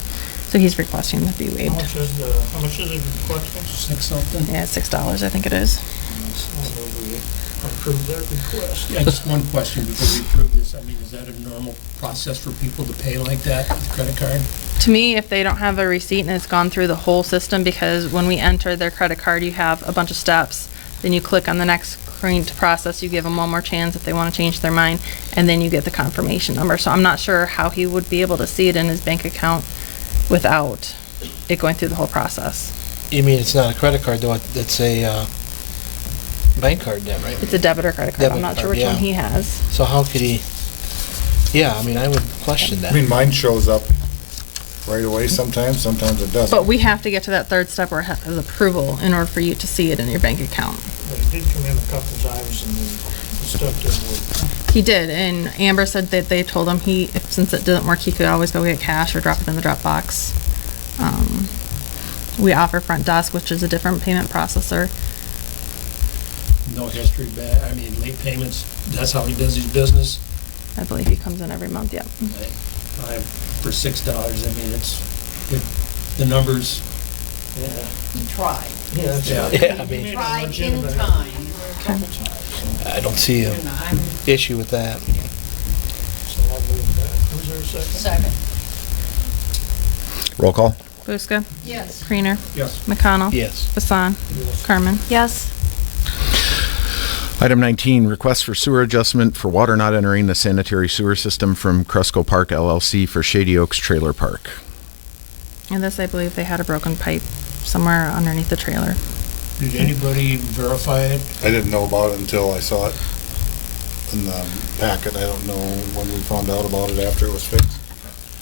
So So he's requesting to be How waived. how much is it requesting? 6 something? Yeah, $6, I think it is. I move we approve that request. Yeah, just one question before we approve this. I mean, is that a normal process for people to pay like that with credit card? To me, if they don't have a receipt and it's gone through the whole system, because when we enter their credit card, you have a bunch of steps. Then you click on the next screen to process. You give them one more chance if they want to change their mind, and then you get the confirmation number. So I'm not sure how he would be able to see it in his bank account without it going through the whole process. You mean it's not a credit card, though, it's a bank card then, right? It's a debit or credit card. I'm Debit not sure card, which one yeah. he has. So how could he, yeah, I mean, I would question I that. mean, mine shows up right away sometimes it doesn't. But we have to get to that third step where it has approval in order for you to see it in your bank account. But it did come in a couple times and the stuff didn't work. He did, and Amber said that they told him since it didn't work, he could always go get cash or drop it in the drop box. We offer Front Desk, which is a different payment processor. No history I mean, late payments, that's how he does his business? I believe he comes in every month, yep. For $6, I mean, the numbers, yeah. You tried. Yeah, Yeah, I mean- Tried in time. A couple times, so I don't see a I'm issue with that. I'll move that. Was there a second? second. Roll call. Buska? Yes. Creener? Yes. McConnell? Yes. Hassan? Yes. Carmen? Yes. Item 19, request for sewer adjustment for water not entering the sanitary sewer system from Cresco Park LLC for Shady Oaks Trailer Park. And this, I believe they had a broken pipe somewhere underneath the trailer. Did anybody verify it? I didn't know about it until I saw it in the packet. I don't know when we found out about it after it was fixed.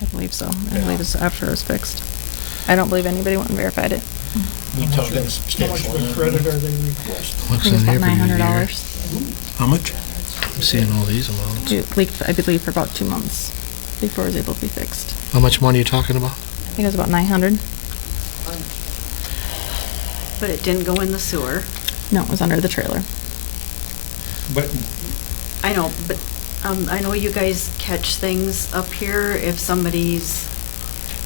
I believe so. I believe it's after it was fixed. I don't believe anybody went and verified it. We How told them much substantial. of a credit are they requesting? I think it's about $900. How much? I'm seeing all these amounts. It leaked, I believe, for about 2 months before it was able to be fixed. How much money are you talking about? I think it was about 900. But it didn't go in the sewer. No, it was under the trailer. But I know, but I know you guys catch things up here if somebody's.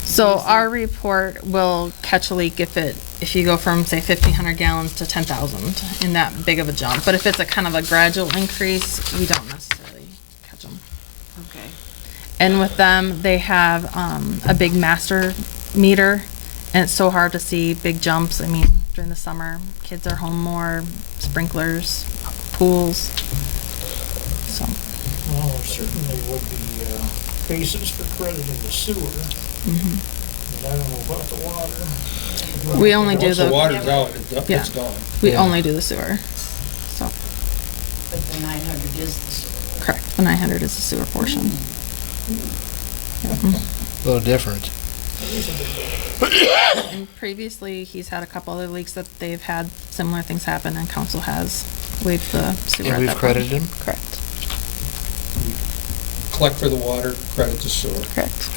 So our report will catch a leak if you go from, say, 1,500 gallons to 10,000 in that big of a jump. But if it's a kind of a gradual increase, we don't necessarily catch them. Okay. And with them, they have a big master meter, and it's so hard to see big jumps. I mean, during the summer, kids are home more, sprinklers, pools. So, Well, there certainly would be basis for credit in the sewer. But I don't know about the water. we only do once the the, water's out, Yeah. it's gone. we Yeah. only do the sewer. So, But the 900 is the sewer. correct, the 900 is the sewer portion. A little different. And previously, he's had a couple other leaks that they've had similar things happen, and council has waived the sewer. And at we've that point. credited him? Correct, Collect for the water, credit the sewer. correct.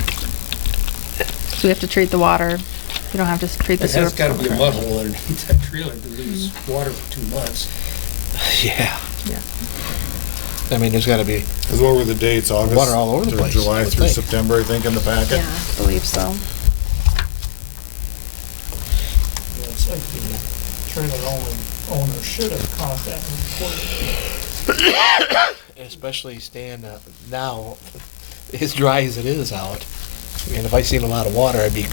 So we have to treat the water. We don't have to treat the It sewer. has gotta be a Correct. mud hole underneath that trailer to lose water for 2 months. Yeah. Yeah. I mean, there's gotta be, Because what were the dates? August? Water all over the through place, July I would through think. September, I think, in the packet. Yeah, I believe so. Yeah, it's like the trailer owner should have caught that and reported it. especially staying now, as dry as it is out. And if I seen a lot of water, I'd be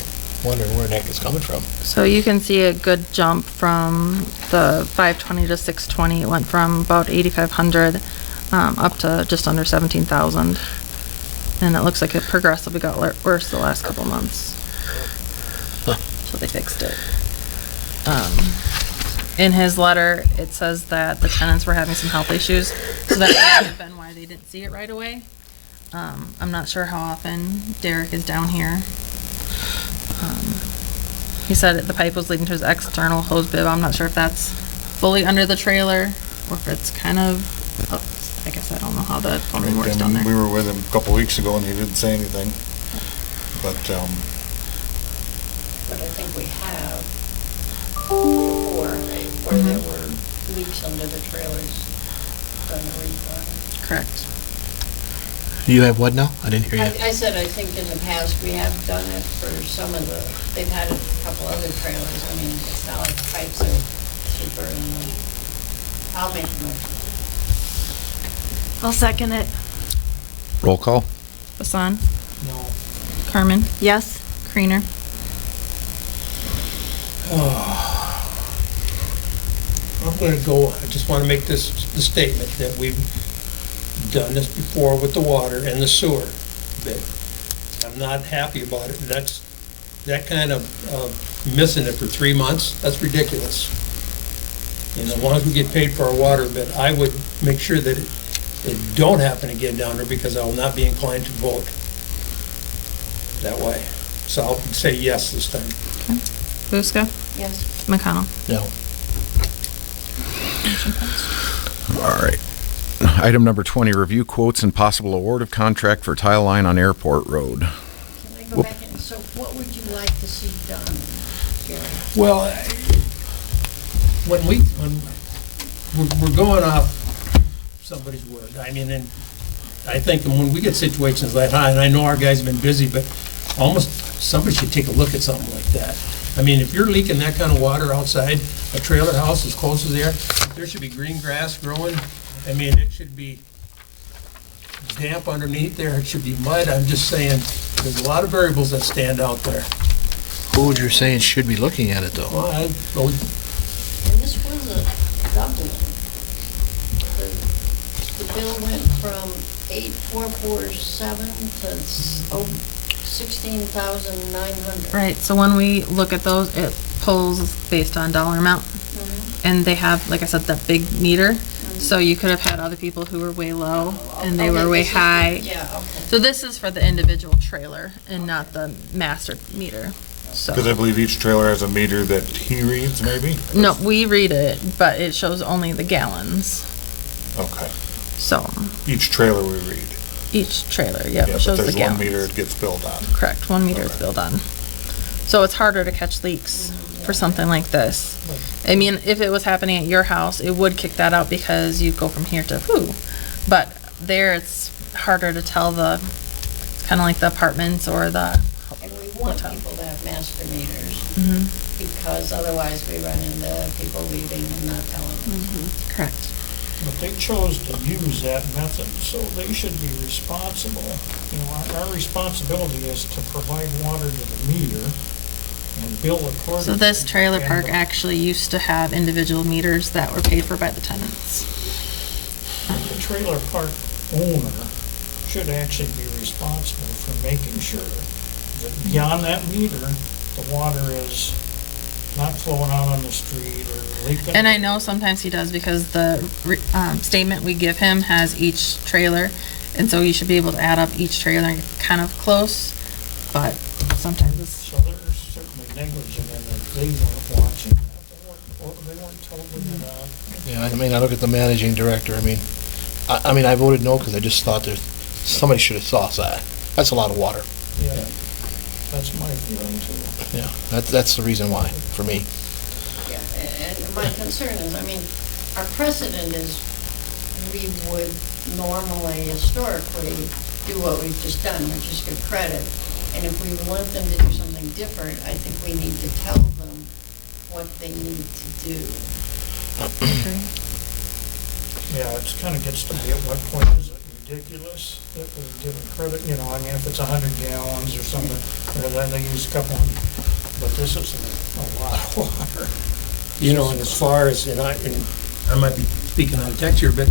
wondering where the heck it's coming from. So you can see a good jump from the 520 to 620. It went from about 8,500 up to just under 17,000. And it looks like it progressively got worse the last couple months. So they fixed it. In his letter, it says that the tenants were having some health issues, so that might have been why they didn't see it right away. I'm not sure how often Derek is down here. He said the pipe was leading to his external hose bib. I'm not sure if that's fully under the trailer or if it's kind of, I guess I don't know how the plumbing works down And we there. were with him a couple weeks ago and he didn't say anything. But, But I think we have before, where there were leaks under the trailers, done a refund. Correct. You have what now? I didn't hear you. I said, I think in the past, we have done it for some of the, they've had a couple other trailers. I mean, it's not like pipes are cheaper and, I'll make the motion. I'll second it. Roll call. Hassan, No. Carmen, Yes? Creener. I'm gonna go, I just wanna make this, the statement that we've done this before with the water and the sewer, but I'm not happy about it. That kind of missing it for 3 months, that's ridiculous. And as long as we get paid for our water, but I would make sure that it don't happen again down there, because I will not be inclined to vote that way. So I'll say yes this time. Okay. Buska, Yes. McConnell. No. All right. Item number 20, review quotes and possible award of contract for tile line on Airport Road. Can I go back and, so what would you like to see done, Jerry? Well, when we're going off somebody's word, I mean, and I think when we get situations like that, and I know our guys have been busy, but almost somebody should take a look at something like that. I mean, if you're leaking that kind of water outside a trailer house as close as there should be green grass growing. I mean, it should be damp underneath there, it should be mud. I'm just saying, there's a lot of variables that stand out there. Who would you say should be looking at it, though? Well, And this was a doubling. The bill went from 8,447 to 16,900. Right, so when we look at those, it pulls based on dollar amount. And they have, like I said, that big meter. So you could have had other people who were way low and they Okay, were way this is the- high. Yeah, okay. So this is for the individual trailer and not the master meter. So, Because I believe each trailer has a meter that he reads, maybe? no, we read it, but it shows only the gallons. Okay. So Each trailer we read. each trailer, Yeah, it but shows the there's gallons. one meter it gets billed on. Correct, 1 meter is Okay. billed on. So it's harder to catch leaks for something like this. I mean, if it was happening at your house, it would kick that out because you go from here to whoo. But there, it's harder to tell it's kind of like the apartments or the And we want hotel. people to have master meters, Mhm. because otherwise we run into people leaving and not telling them. Correct. But they chose to use that method, so they should be responsible. You know, our responsibility is to provide water to the meter and bill accordingly. So this trailer park And actually used to have individual meters that were paid for by the tenants. the trailer park owner should actually be responsible for making sure that beyond that meter, the water is not flowing out on the street or leaking. And I know sometimes he does because the statement we give him has each trailer. And so you should be able to add up each trailer kind of close, but sometimes it's, So they're certainly negligent in that they weren't watching that. They weren't told them that. Yeah, I mean, I look at the managing director, I mean, I voted no because I just thought that somebody should have saw that. That's a lot of water. Yeah, that's my feeling too. Yeah, that's the reason why, for me. Yeah, and my concern is, I mean, our precedent is we would normally historically do what we've just done, which is give credit. And if we want them to do something different, I think we need to tell them what they need to do. Yeah, it kind of gets to be at what point is it ridiculous that we're giving credit, you know, I mean, if it's 100 gallons or something, or that they use a couple hundred, but this is a lot of water. You know, and as far as, and I might be speaking out of text here, but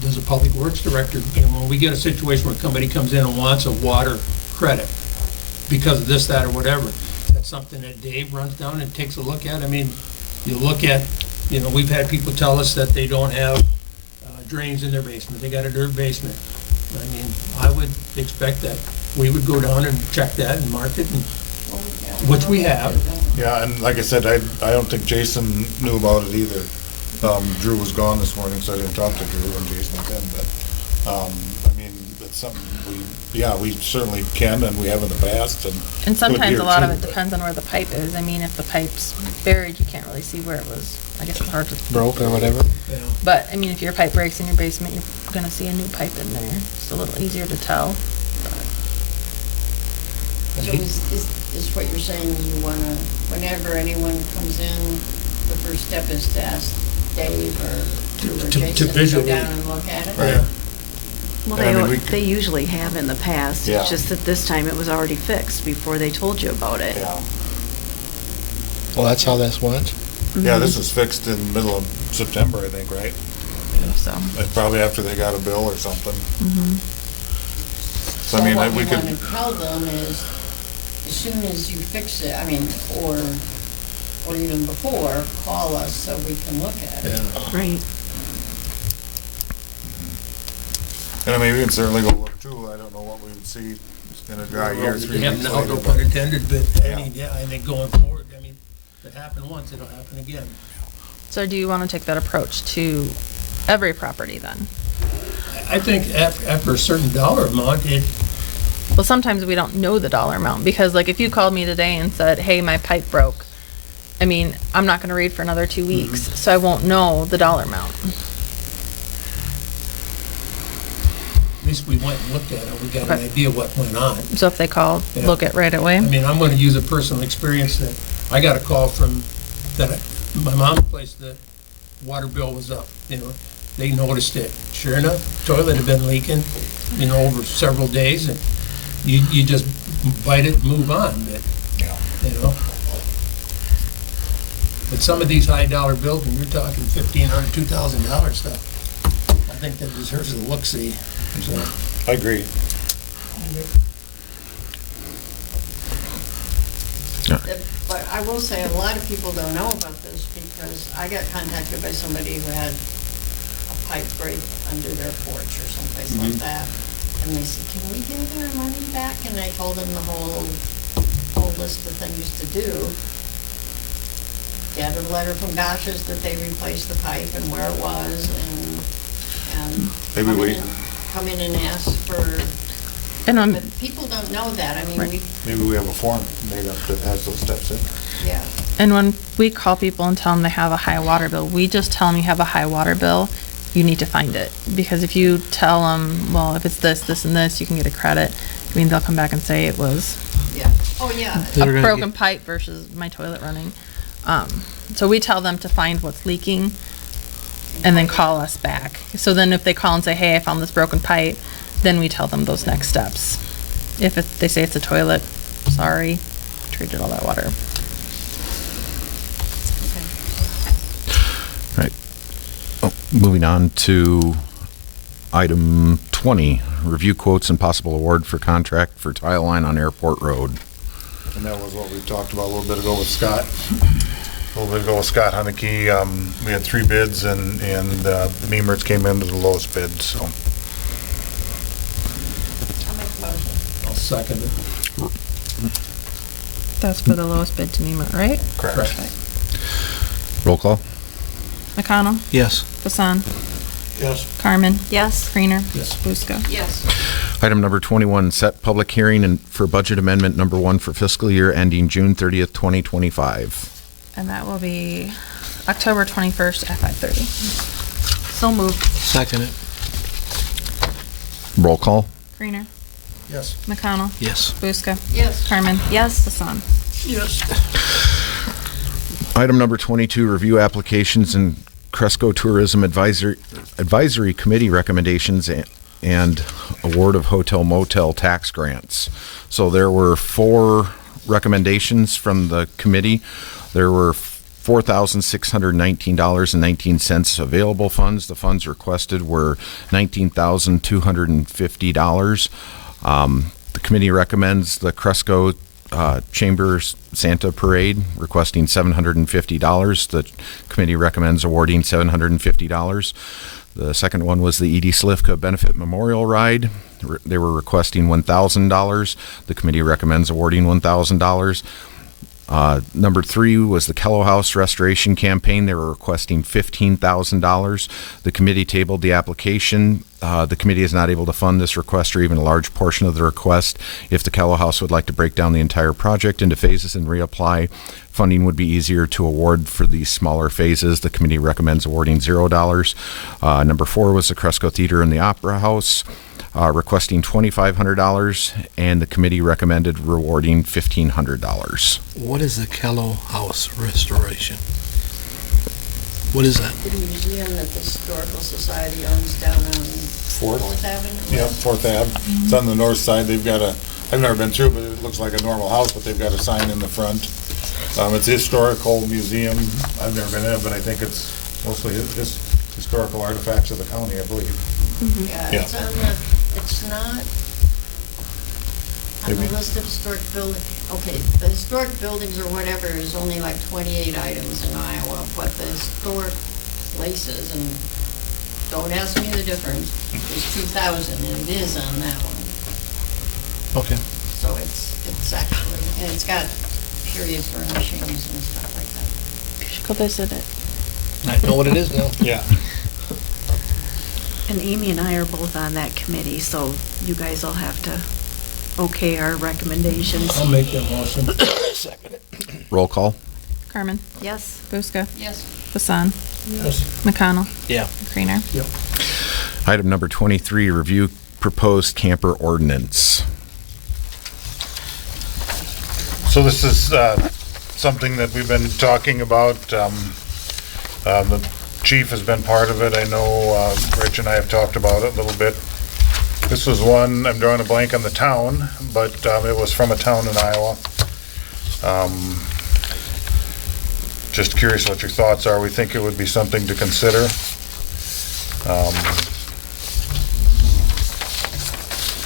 does a public works director, you know, when we get a situation where somebody comes in and wants a water credit because of this, that, or whatever, that's something that Dave runs down and takes a look at? I mean, you look at, you know, we've had people tell us that they don't have drains in their basement, they got a dirt basement. I mean, I would expect that we would go down and check that and mark it, and which we have. Yeah, and like I said, I don't think Jason knew about it either. Drew was gone this morning, so I didn't talk to Drew when Jason was in, but, I mean, the it's something we certainly can, and we have in the past, and. And sometimes here a lot of too, it but- depends on where the pipe is. I mean, if the pipe's buried, you can't really see where it was. I guess it's hard to. Broke or whatever. Yeah. But, I mean, if your pipe breaks in your basement, you're gonna see a new pipe in there. It's a little easier to tell. So is what you're saying, you wanna, whenever anyone comes in, the first step is to ask Dave or To Jason to go visually. down and look at it? Yeah. Well, And I mean, they, we they usually have in the past. Yeah. It's just that this time it was already fixed before they told you about it. Yeah. Well, that's how this went. Yeah, this was fixed in the middle of September, I think, right? So, Like probably after they got a bill or something. So I So mean, what we we could, wanna tell them is, as soon as you fix it, I mean, or even before, call us so we can look at it. Yeah. Right. and I mean, we can certainly go look too. I don't know what we would see in a dry year, 3 Yeah, weeks no, later. no but- pun intended, but I Yeah. mean, yeah, I think going forward, I mean, if it happened once, it'll happen again. so do you wanna take that approach to every property then? I think after a certain dollar amount, Well, sometimes we don't know the dollar amount, because like if you called me today and said, hey, my pipe broke, I mean, I'm not gonna read for another 2 weeks, so I won't know the dollar amount. at least we went and looked at it, we got an Okay. idea what went on. So if they call, Yeah. look at right away. I mean, I'm gonna use a personal experience that I got a call from, my mom's place, the water bill was up, they noticed it. Sure enough, toilet had been leaking, over several days, and you just bite it and move on, but, But some of these high dollar bills, when you're talking $1,500, $2,000 stuff, I think that deserves a look-see, so. I agree. But I will say, a lot of people don't know about this, because I got contacted by somebody who had a pipe break under their porch or someplace like that. And they said, can we get our money back? And I told them the whole list of things to do. Get a letter from Gash's that they replaced the pipe and where it was, and Maybe come in and ask for, And but people don't know that. I mean, Right. maybe we have a form made up that has those steps in. yeah. And when we call people and tell them they have a high water bill, we just tell them you have a high water bill, you need to find it. Because if you tell them, well, if it's this, this, and this, you can get a credit, I mean, they'll come back and say it was Yeah. Oh, yeah. a They're gonna broken get- pipe versus my toilet running. So we tell them to find what's leaking and then call us back. So then if they call and say, hey, I found this broken pipe, then we tell them those next steps. They say it's a toilet, sorry, treated all that water. Right. Oh, moving on to item 20, review quotes and possible award for contract for tile line on Airport Road. And that was what we talked about a little bit ago with Scott. A little bit ago with Scott Haneke. We had 3 bids, and the Memers came in with the lowest bid, so. I'll make a motion. I'll second it. That's for the lowest bid to MEMA, right? Correct. Roll call? McConnell, Yes. Hassan, Yes. Carmen, Yes. Creener, Yes. Buska. Yes. Item number 21, set public hearing for budget amendment number 1 for fiscal year ending June 30th, 2025. And that will be October 21st at 5:30. So moved. Second it. Roll call? Creener, Yes. McConnell, Yes. Buska, Yes. Carmen. Yes. Hassan. Yes. Item number 22, review applications and Cresco Tourism Advisory Committee recommendations and award of hotel motel tax grants. So there were 4 recommendations from the committee. There were $4,619.19 available funds. The funds requested were $19,250. The committee recommends the Cresco Chambers Santa Parade, requesting $750. The committee recommends awarding $750. The second one was the Edie Slivka Benefit Memorial Ride. They were requesting $1,000. The committee recommends awarding $1,000. Number 3 was the Kello House Restoration Campaign. They were requesting $15,000. The committee tabled the application. The committee is not able to fund this request or even a large portion of the request. If the Kello House would like to break down the entire project into phases and reapply, funding would be easier to award for these smaller phases. The committee recommends awarding $0. Number 4 was the Cresco Theater and the Opera House, requesting $2,500, and the committee recommended rewarding $1,500. What is the Kello House restoration? What is that? The museum that the Historical Society owns down on Fourth Avenue? Yeah, Fourth Ave. It's on the north side. They've got a, I've never been through, but it looks like a normal house, but they've got a sign in the front. It's a historical museum. I've never been in it, but I think it's mostly historical artifacts of the county, I believe. Yeah, it's on the, it's not on the Maybe. list of historic buildings. Okay, the historic buildings or whatever is only like 28 items in Iowa, but the historic places, and don't ask me the difference, is 2,000, and it is on that one. Okay. So it's actually, and it's got period furnishings and stuff like that. You should go visit it. I know what it is now. Yeah. And Amy and I are both on that committee, so you guys will have to okay our recommendations. I'll make that motion. Second it. Roll call. Carmen. Yes. Buska. Yes. Hassan. Yes. McConnell. Yeah. Creener. Item number 23, review proposed camper ordinance. So this is something that we've been talking about. The chief has been part of it. I know Rich and I have talked about it a little bit. This was one, I'm drawing a blank on the town, but it was from a town in Iowa. Just curious what your thoughts are. We think it would be something to consider.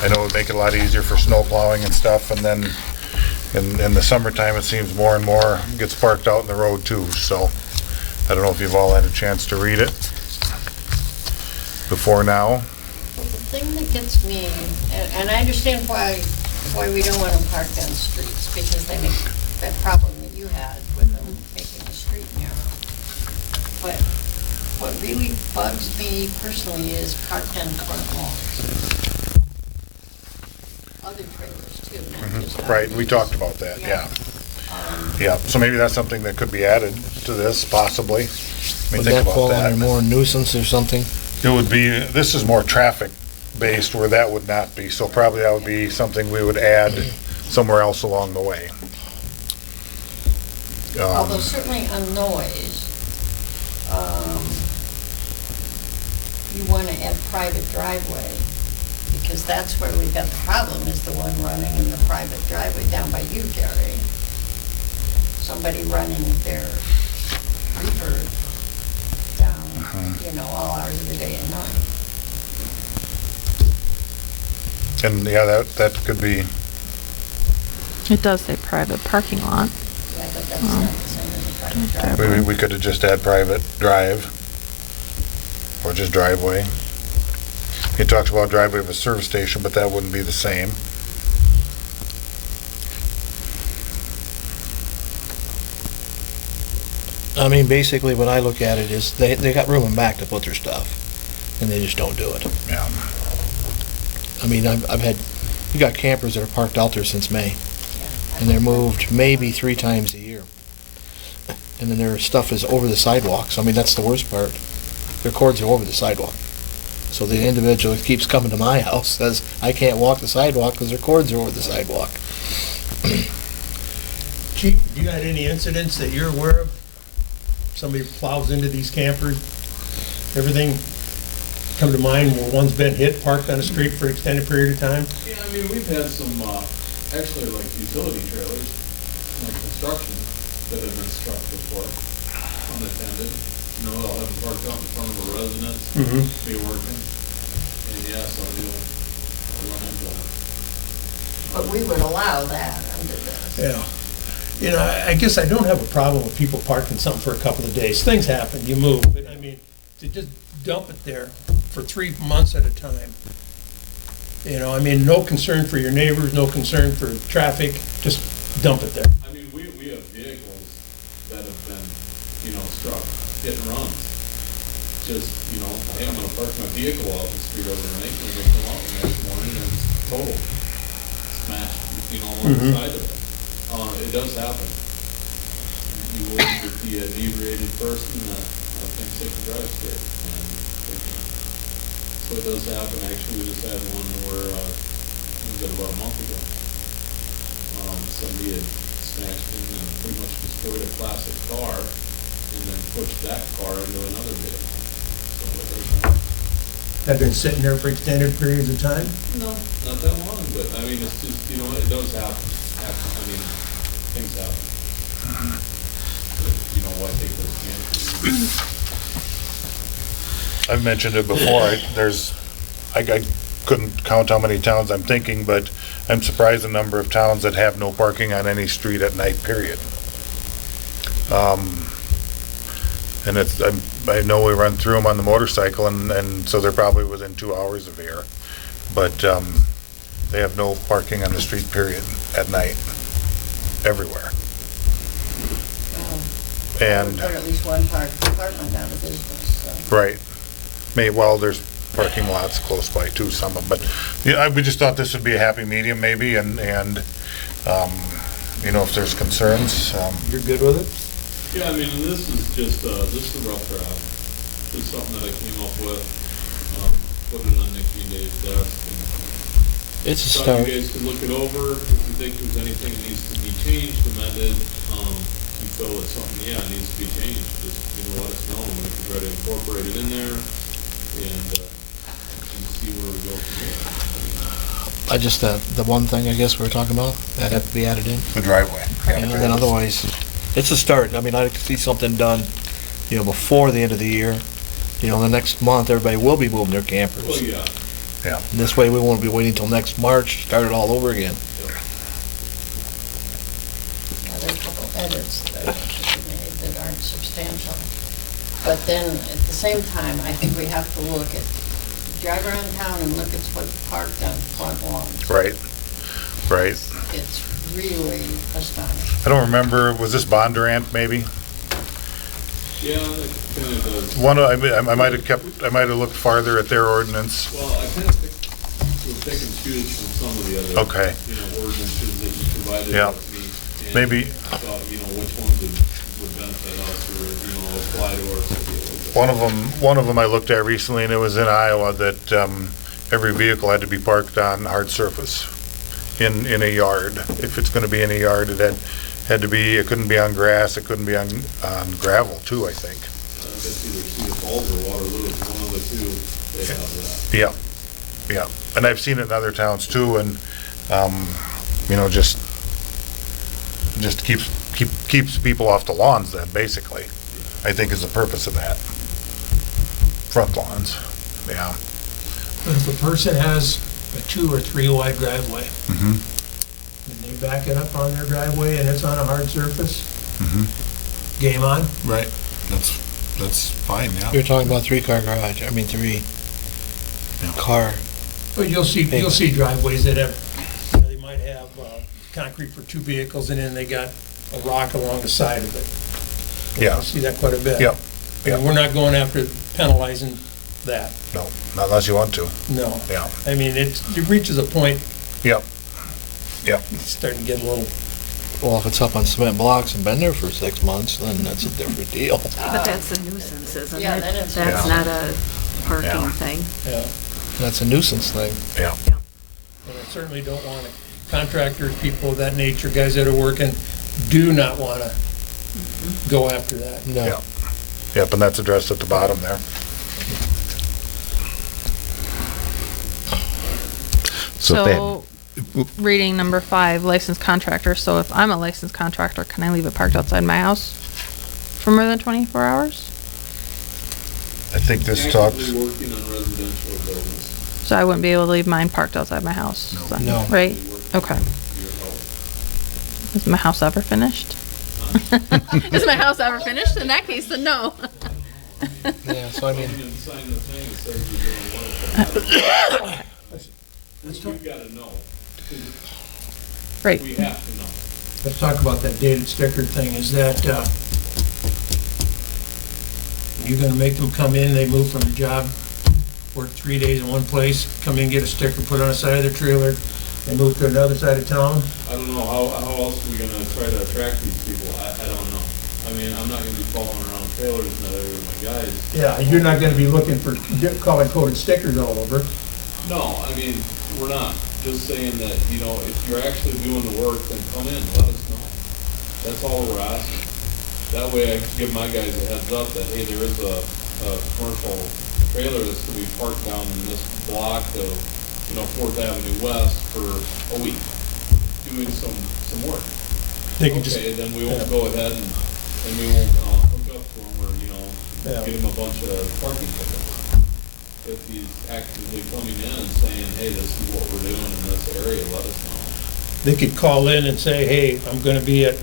I know it would make it a lot easier for snow plowing and stuff, and then in the summertime, it seems more and more gets parked out in the road too, so I don't know if you've all had a chance to read it before now. Well, the thing that gets me, and I understand why we don't want them parked on streets, because they make that problem that you had with them making the street narrow. But what really bugs me personally is parked on front lawns. Other trailers too, not just. Right, we talked about that, yeah. Um, Yeah, so maybe that's something that could be added to this, possibly. I mean, Would think that about fall that. under more nuisance or something? It would be, this is more traffic-based where that would not be, so probably that would be something we would add somewhere else along the way. Although certainly on noise, you want to add private driveway, because that's where we've got the problem, is the one running in the private driveway down by you, Gary. Somebody running their reefer down, you know, all hours of the day and night. And, yeah, that could be, It does say private parking lot. Yeah, but that's not the same as a private driveway. we could have just add private drive, or just driveway. He talks about driveway of a service station, but that wouldn't be the same. I mean, basically what I look at it is they got room in back to put their stuff, and they just don't do it. Yeah. I mean, I've had, you got campers that are parked out there since May, and they're moved maybe 3 times a year. And then their stuff is over the sidewalks. I mean, that's the worst part. Their cords are over the sidewalk. So the individual that keeps coming to my house says, I can't walk the sidewalk because their cords are over the sidewalk. Chief, you got any incidents that you're aware of? Somebody plows into these campers? Everything come to mind where one's been hit, parked on the street for an extended period of time? Yeah, I mean, we've had some, actually like utility trailers, like construction, that have been struck before, unattended. You know, they'll have them parked out in front of a residence, be working, and yeah, so they'll run into them. But we would allow that under this. Yeah. You know, I guess I don't have a problem with people parking something for a couple of days. Things happen, you move, but I mean, to just dump it there for 3 months at a time. You know, I mean, no concern for your neighbors, no concern for traffic, just dump it there. I mean, we have struck, hit and runs. Just, hey, I'm gonna park my vehicle out in the street overnight, and they come out the next morning and it's total smashed, along the side of it. It does happen. You wouldn't be an inebriated person that thinks they can drive straight, and they can't. So it does happen. Actually, we just had one where, it was about a month ago. Somebody had smashed in and pretty much destroyed a classic car, and then pushed that car into another vehicle. So it does happen. Have been sitting there for extended periods of time? No, not that long, but I mean, it's just, it does happen. I mean, things happen. But, why take those chances? I've mentioned it before, I couldn't count how many towns I'm thinking, but I'm surprised the number of towns that have no parking on any street at night, period. And I know we run through them on the motorcycle, and so they're probably within 2 hours of here. But they have no parking on the street, period, at night, everywhere. And, Or at least one apartment out of business, so. right. Well, there's parking lots close by too, some of them, but, we just thought this would be a happy medium maybe, and if there's concerns, You're good with it? Yeah, I mean, and this is just a rough draft. This is something that I came up with, put it on Nikki and Dave's desk, and It's a thought start. you guys could look it over. If you think there's anything that needs to be changed, amended, you feel that something, needs to be changed, just, let us know, and we can try to incorporate it in there, and see where we go from there. I just, the one thing I guess we were talking about, that had to be added in. the driveway. And then otherwise, it's a start. I mean, I'd like to see something done, before the end of the year. The next month, everybody will be moving their campers. Well, yeah. Yeah. And this way, we won't be waiting till next March, start it all over again. Yeah, there are a couple edits that should be made that aren't substantial. But then, at the same time, I think we have to look at, drive around town and look at what's parked on front lawns. Right. It's really astonishing. I don't remember, was this Bondurant maybe? Yeah, it kind of does. I might have looked farther at their ordinance. Well, I kind of think we're picking choose from some of the other, Okay. ordinances that you provided Yeah. with me. And Maybe- thought, which ones would benefit us or, apply to our city a little bit. One of them I looked at recently, and it was in Iowa, that every vehicle had to be parked on hard surface in a yard. If it's gonna be in a yard, it had to be, it couldn't be on grass, it couldn't be on gravel too, I think. It's either Cedar Falls or Waterloo, it's one of the two, they have that. Yeah. And I've seen it in other towns too, and, just keeps people off the lawns then, basically, I think is the purpose of that. Front lawns, yeah. But if a person has a 2 or 3 wide driveway, Mm-hmm. and they back it up on their driveway and it's on a hard surface, Mm-hmm. game on? Right, that's fine, yeah. You're talking about 3-car garage, three Yeah. car. But you'll see driveways that have, they might have concrete for 2 vehicles and then they got a rock along the side of it. Yeah. You'll see that quite a bit. Yep. And we're not going after penalizing that, No, not unless you want to, no. yeah. It reaches a point, Yep. it's starting to get a little, Well, if it's up on cement blocks and been there for 6 months, then that's a different deal. But that's a nuisance, isn't it? Yeah, then it's- That's Yeah. not a parking Yeah. thing. yeah. That's a nuisance thing. Yeah. And I certainly don't want contractors, people of that nature, guys that are working, do not want to go after that. No. Yeah. Yep, and that's addressed at the bottom there. So, reading number 5, licensed contractor. So if I'm a licensed contractor, can I leave it parked outside my house for more than 24 hours? I think this talks, Actively working on residential buildings. So I wouldn't be able to leave mine parked outside my house? No. then, No. Right? Okay. Your house. Is my house ever finished? Is my house ever finished? In that case, then no. Yeah, so I mean, You didn't sign the thing that says you're doing well. You've got to know. Right. We have to know. Let's talk about that dated sticker thing. Is that, You're gonna make them come in, they move from the job, work 3 days in one place, come in, get a sticker, put it on the side of their trailer, and move to another side of town? I don't know, how else are we gonna try to attract these people? I don't know. I mean, I'm not gonna be following around trailers and that area with my guys. Yeah, you're not gonna be looking for color-coded stickers all over. No, I mean, we're not. Just saying that, you know, if you're actually doing the work, then come in, let us know. That's all we're asking. That way I can give my guys a heads up that, hey, there is a commercial trailer that's gonna be parked down in this block of, you know, 4th Avenue West for a week, doing some work. They can just, Okay, then we won't yeah. go ahead and we won't hook up to them or, you know, Yeah. get him a bunch of parking tickets. If he's actively coming in and saying, hey, this is what we're doing in this area, let us know. They could call in and say, hey, I'm gonna be at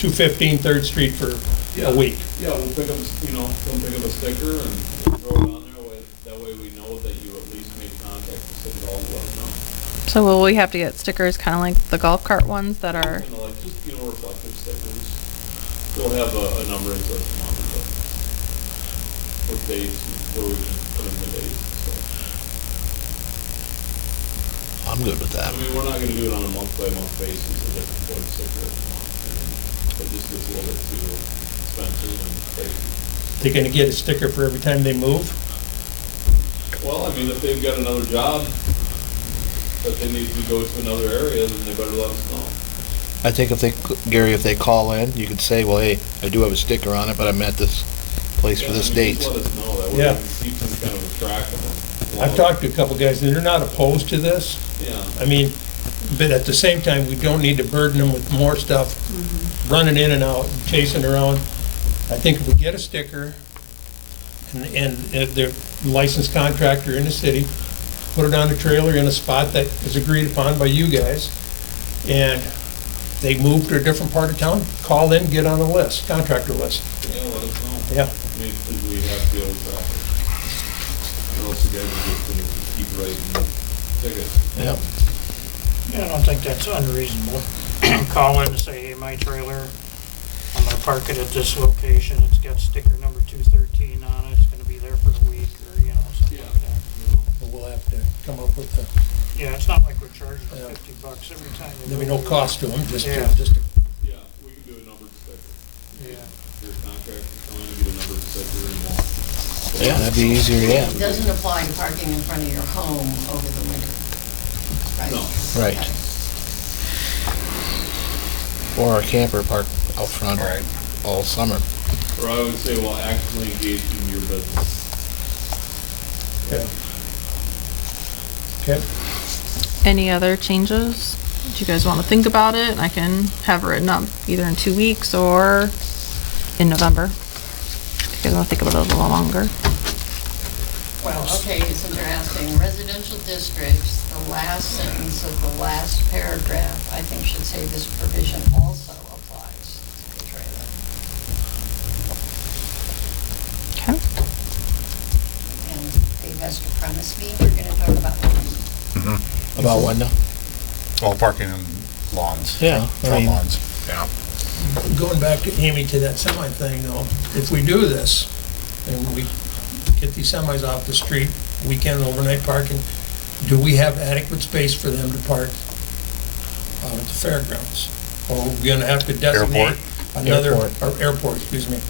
215 3rd Street for a week. Yeah, we'll pick up, you know, come pick up a sticker and throw it on there. That way we know that you at least made contact with City Hall to let them know. So will we have to get stickers kind of like the golf cart ones that are, You know, like just, you know, reflective stickers. We'll have a number into it on it, but with dates, where we can put in the dates and stuff. I'm good with that. I mean, we're not gonna do it on a month-by-month basis, a different colored sticker every month. I mean, it just gets a little bit too expensive and crazy. They're gonna get a sticker for every time they move? Well, I mean, if they've got another job that they need to go to another area, then they better let us know. I think Gary, if they call in, you could say, well, hey, I do have a sticker on it, but I'm at this place for Yeah, this I mean, date. just let us know, that way Yeah. we can keep them kind of a track of them. I've talked to a couple guys, and they're not opposed to this. Yeah. I mean, but at the same time, we don't need to burden them with more stuff, running in and out, chasing around. I think if we get a sticker, and if they're licensed contractor in the city, put it on the trailer in a spot that is agreed upon by you guys, and they move to a different part of town, call in, get on the list, contractor list. Yeah, let us know. Yeah. I mean, because we have to be able to track it. Or else the guys are just gonna keep writing tickets. Yep. Yeah, I don't think that's unreasonable. Call in and say, hey, my trailer, I'm gonna park it at this location, it's got sticker number 213 on it, it's gonna be there for a week, or, you know, something Yeah. like that. You know, But we'll have to come up with a, Yeah, it's not like we're charging Yeah. $50 every time. you there'll be move no it. cost to them, just Yeah. yeah, we can do a numbered sticker. Yeah. Your contractor, come in and get a numbered sticker and we'll. Yeah, that'd be easier, yeah. It doesn't apply to parking in front of your home over the winter, right? No. Right. Okay. Or a camper parked out front all summer. Or I would say, well, actively engage in your business. Yeah. Okay. any other changes? Do you guys want to think about it? I can have it written up either in 2 weeks or in November. If you guys want to think about it a little longer. Well, okay, since you're asking residential districts, the last sentence of the last paragraph, I think should say this provision also applies to the trailer. Okay. And the master premise fee, we're gonna talk about one. About what now? All parking on lawns. Yeah, I Front mean- lawns, yeah. Going back to Amy to that semi thing though, if we do this and we get these semis off the street, weekend overnight parking, do we have adequate space for them to park out at the fairgrounds? Or are we gonna have to designate Airport. another, Airport. or airport, excuse me?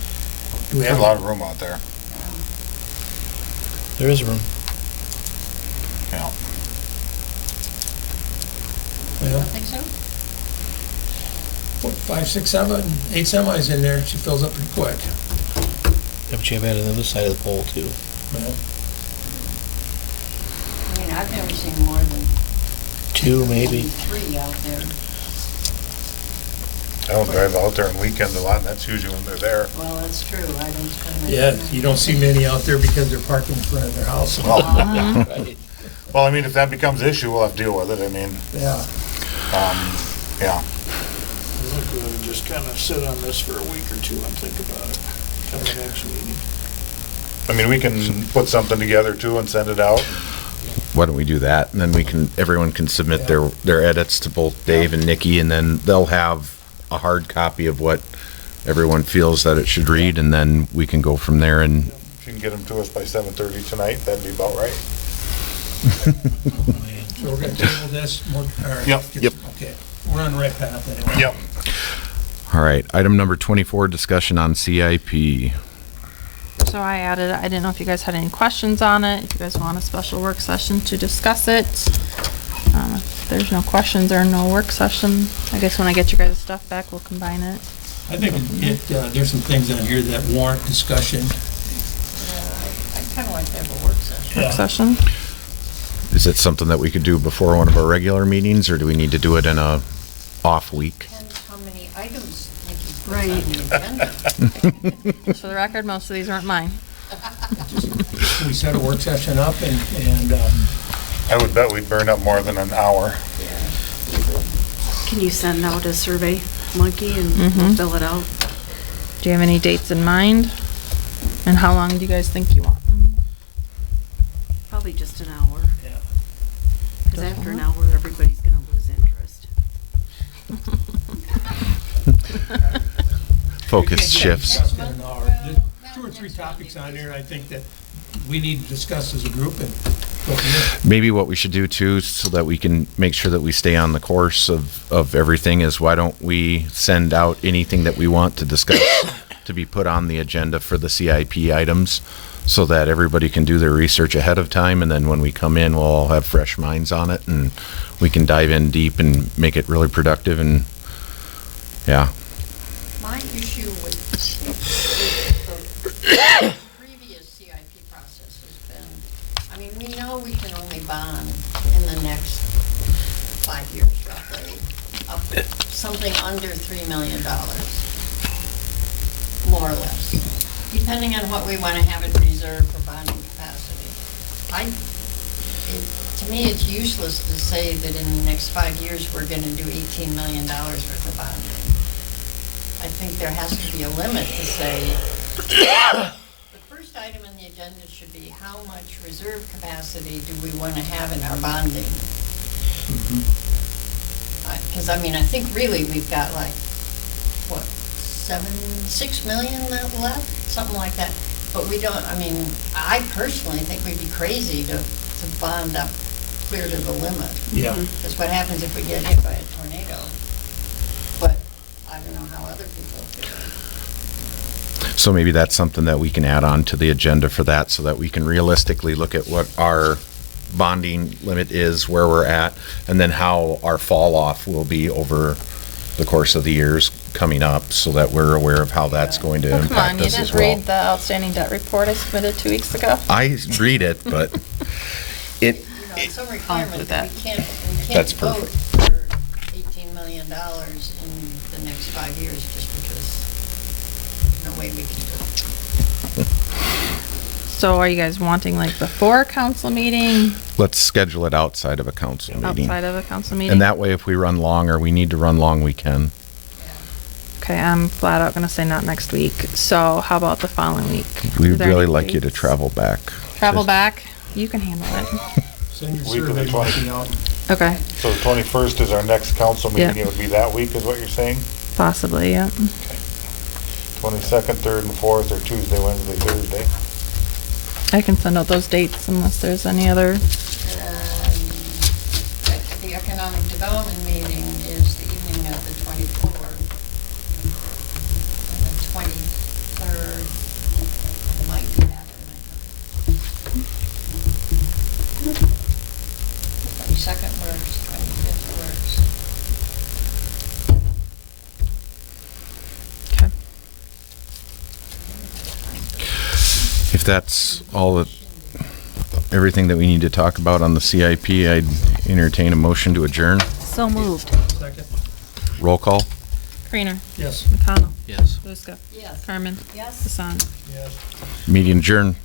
Do we There's have a lot of room out there. There is room. Yeah. I Yeah, don't think so? what, 5, 6, 7, 8 semis in there, she fills up pretty quick. Yeah, but you have it on the other side of the pole too. Well, I mean, I've never seen more than 2 maybe. 3 out there. I don't drive out there on weekends a lot, and that's usually when they're there. Well, that's true, I don't spend much yeah, time. you don't see many out there because they're parking in front of their house. Right. Well, I mean, if that becomes an issue, we'll have to deal with it. I mean, Yeah. yeah. I think we ought to just kind of sit on this for a week or two and think about it, till the next meeting. I mean, we can put something together too and send it out. Why don't we do that? And then everyone can submit their edits to both Dave and Nikki, and then they'll have a hard copy of what everyone feels that it should read, and then we can go from there. And If you can get them to us by 7:30 tonight, that'd be about right. So we're gonna table this more, all right. Yep. Yep. Okay, we're on the right path anyway. Yep. all right, item number 24, discussion on CIP. So I added, I didn't know if you guys had any questions on it, if you guys want a special work session to discuss it. If there's no questions or no work session, I guess when I get you guys' stuff back, we'll combine it. I think there's some things on here that warrant discussion. I'd kind of like to have a work session. Work session? Is it something that we could do before one of our regular meetings, or do we need to do it in a off week? Depends how many items Nikki puts Right. on the agenda. Just for the record, most of these weren't mine. Can we set a work session up and I would bet we'd burn up more than an hour. Can you send out a survey monkey and Mhm. fill it out? Do you have any dates in mind? And how long do you guys think you want? Probably just an hour. Yeah. Because after an hour, everybody's gonna lose interest. Focus shifts. Discuss in an hour. There's 2 or 3 topics on here I think that we need to discuss as a group and go from there. Maybe what we should do too, so that we can make sure that we stay on the course of everything, is why don't we send out anything that we want to discuss to be put on the agenda for the CIP items, so that everybody can do their research ahead of time, and then when we come in, we'll all have fresh minds on it, and we can dive in deep and make it really productive. And yeah, My issue with the previous CIP process has been, I mean, we know we can only bond in the next 5 years roughly, up something under $3 million, more or less, depending on what we want to have in reserve for bonding capacity. To me, it's useless to say that in the next 5 years, we're going to do $18 million worth of bonding. I think there has to be a limit to say, the first item on the agenda should be how much reserve capacity do we want to have in our bonding? Because, I mean, I think really we've got like, what, 6 million left? Something like that. But we don't, I mean, I personally think we'd be crazy to bond up clear to the limit. Yeah. Because what happens if we get hit by a tornado? But I don't know how other people feel. so maybe that's something that we can add on to the agenda for that, so that we can realistically look at what our bonding limit is, where we're at, and then how our fall off will be over the course of the years coming up, so that we're aware of how that's going to Oh, come on, impact you us as didn't well. read the outstanding debt report I submitted 2 weeks ago? I read it, but it, You know, some requirement with that that. we can't That's vote perfect. for $18 million in the next 5 years just because there's no way we can do it. So are you guys wanting like before a council meeting, let's schedule it outside of a council meeting. outside of a council meeting? And that way, if we run long or we need to run long, we can. Okay, I'm flat out gonna say not next week. So how about the following week? We'd Is there really any like you to dates? travel back. Travel back? You can handle it. Send your Week of the survey 20. monkey out. Okay, So the 21st is our next council meeting. Yeah. It would be that week, is what you're saying? possibly, yeah. 22nd, 3rd, and 4th, or Tuesday, Wednesday, Thursday. I can send out those dates unless there's any other. The economic development meeting is the evening of the 24th. And the 23rd might have it. 22nd works, 25th works. Okay. If that's all that, everything that we need to talk about on the CIP, I'd entertain a motion to adjourn. So moved. Second. Roll call. Creener. Yes. McConnell. Yes. Buska. Yes. Carmen. Yes. Hassan. Yes. Meeting adjourned.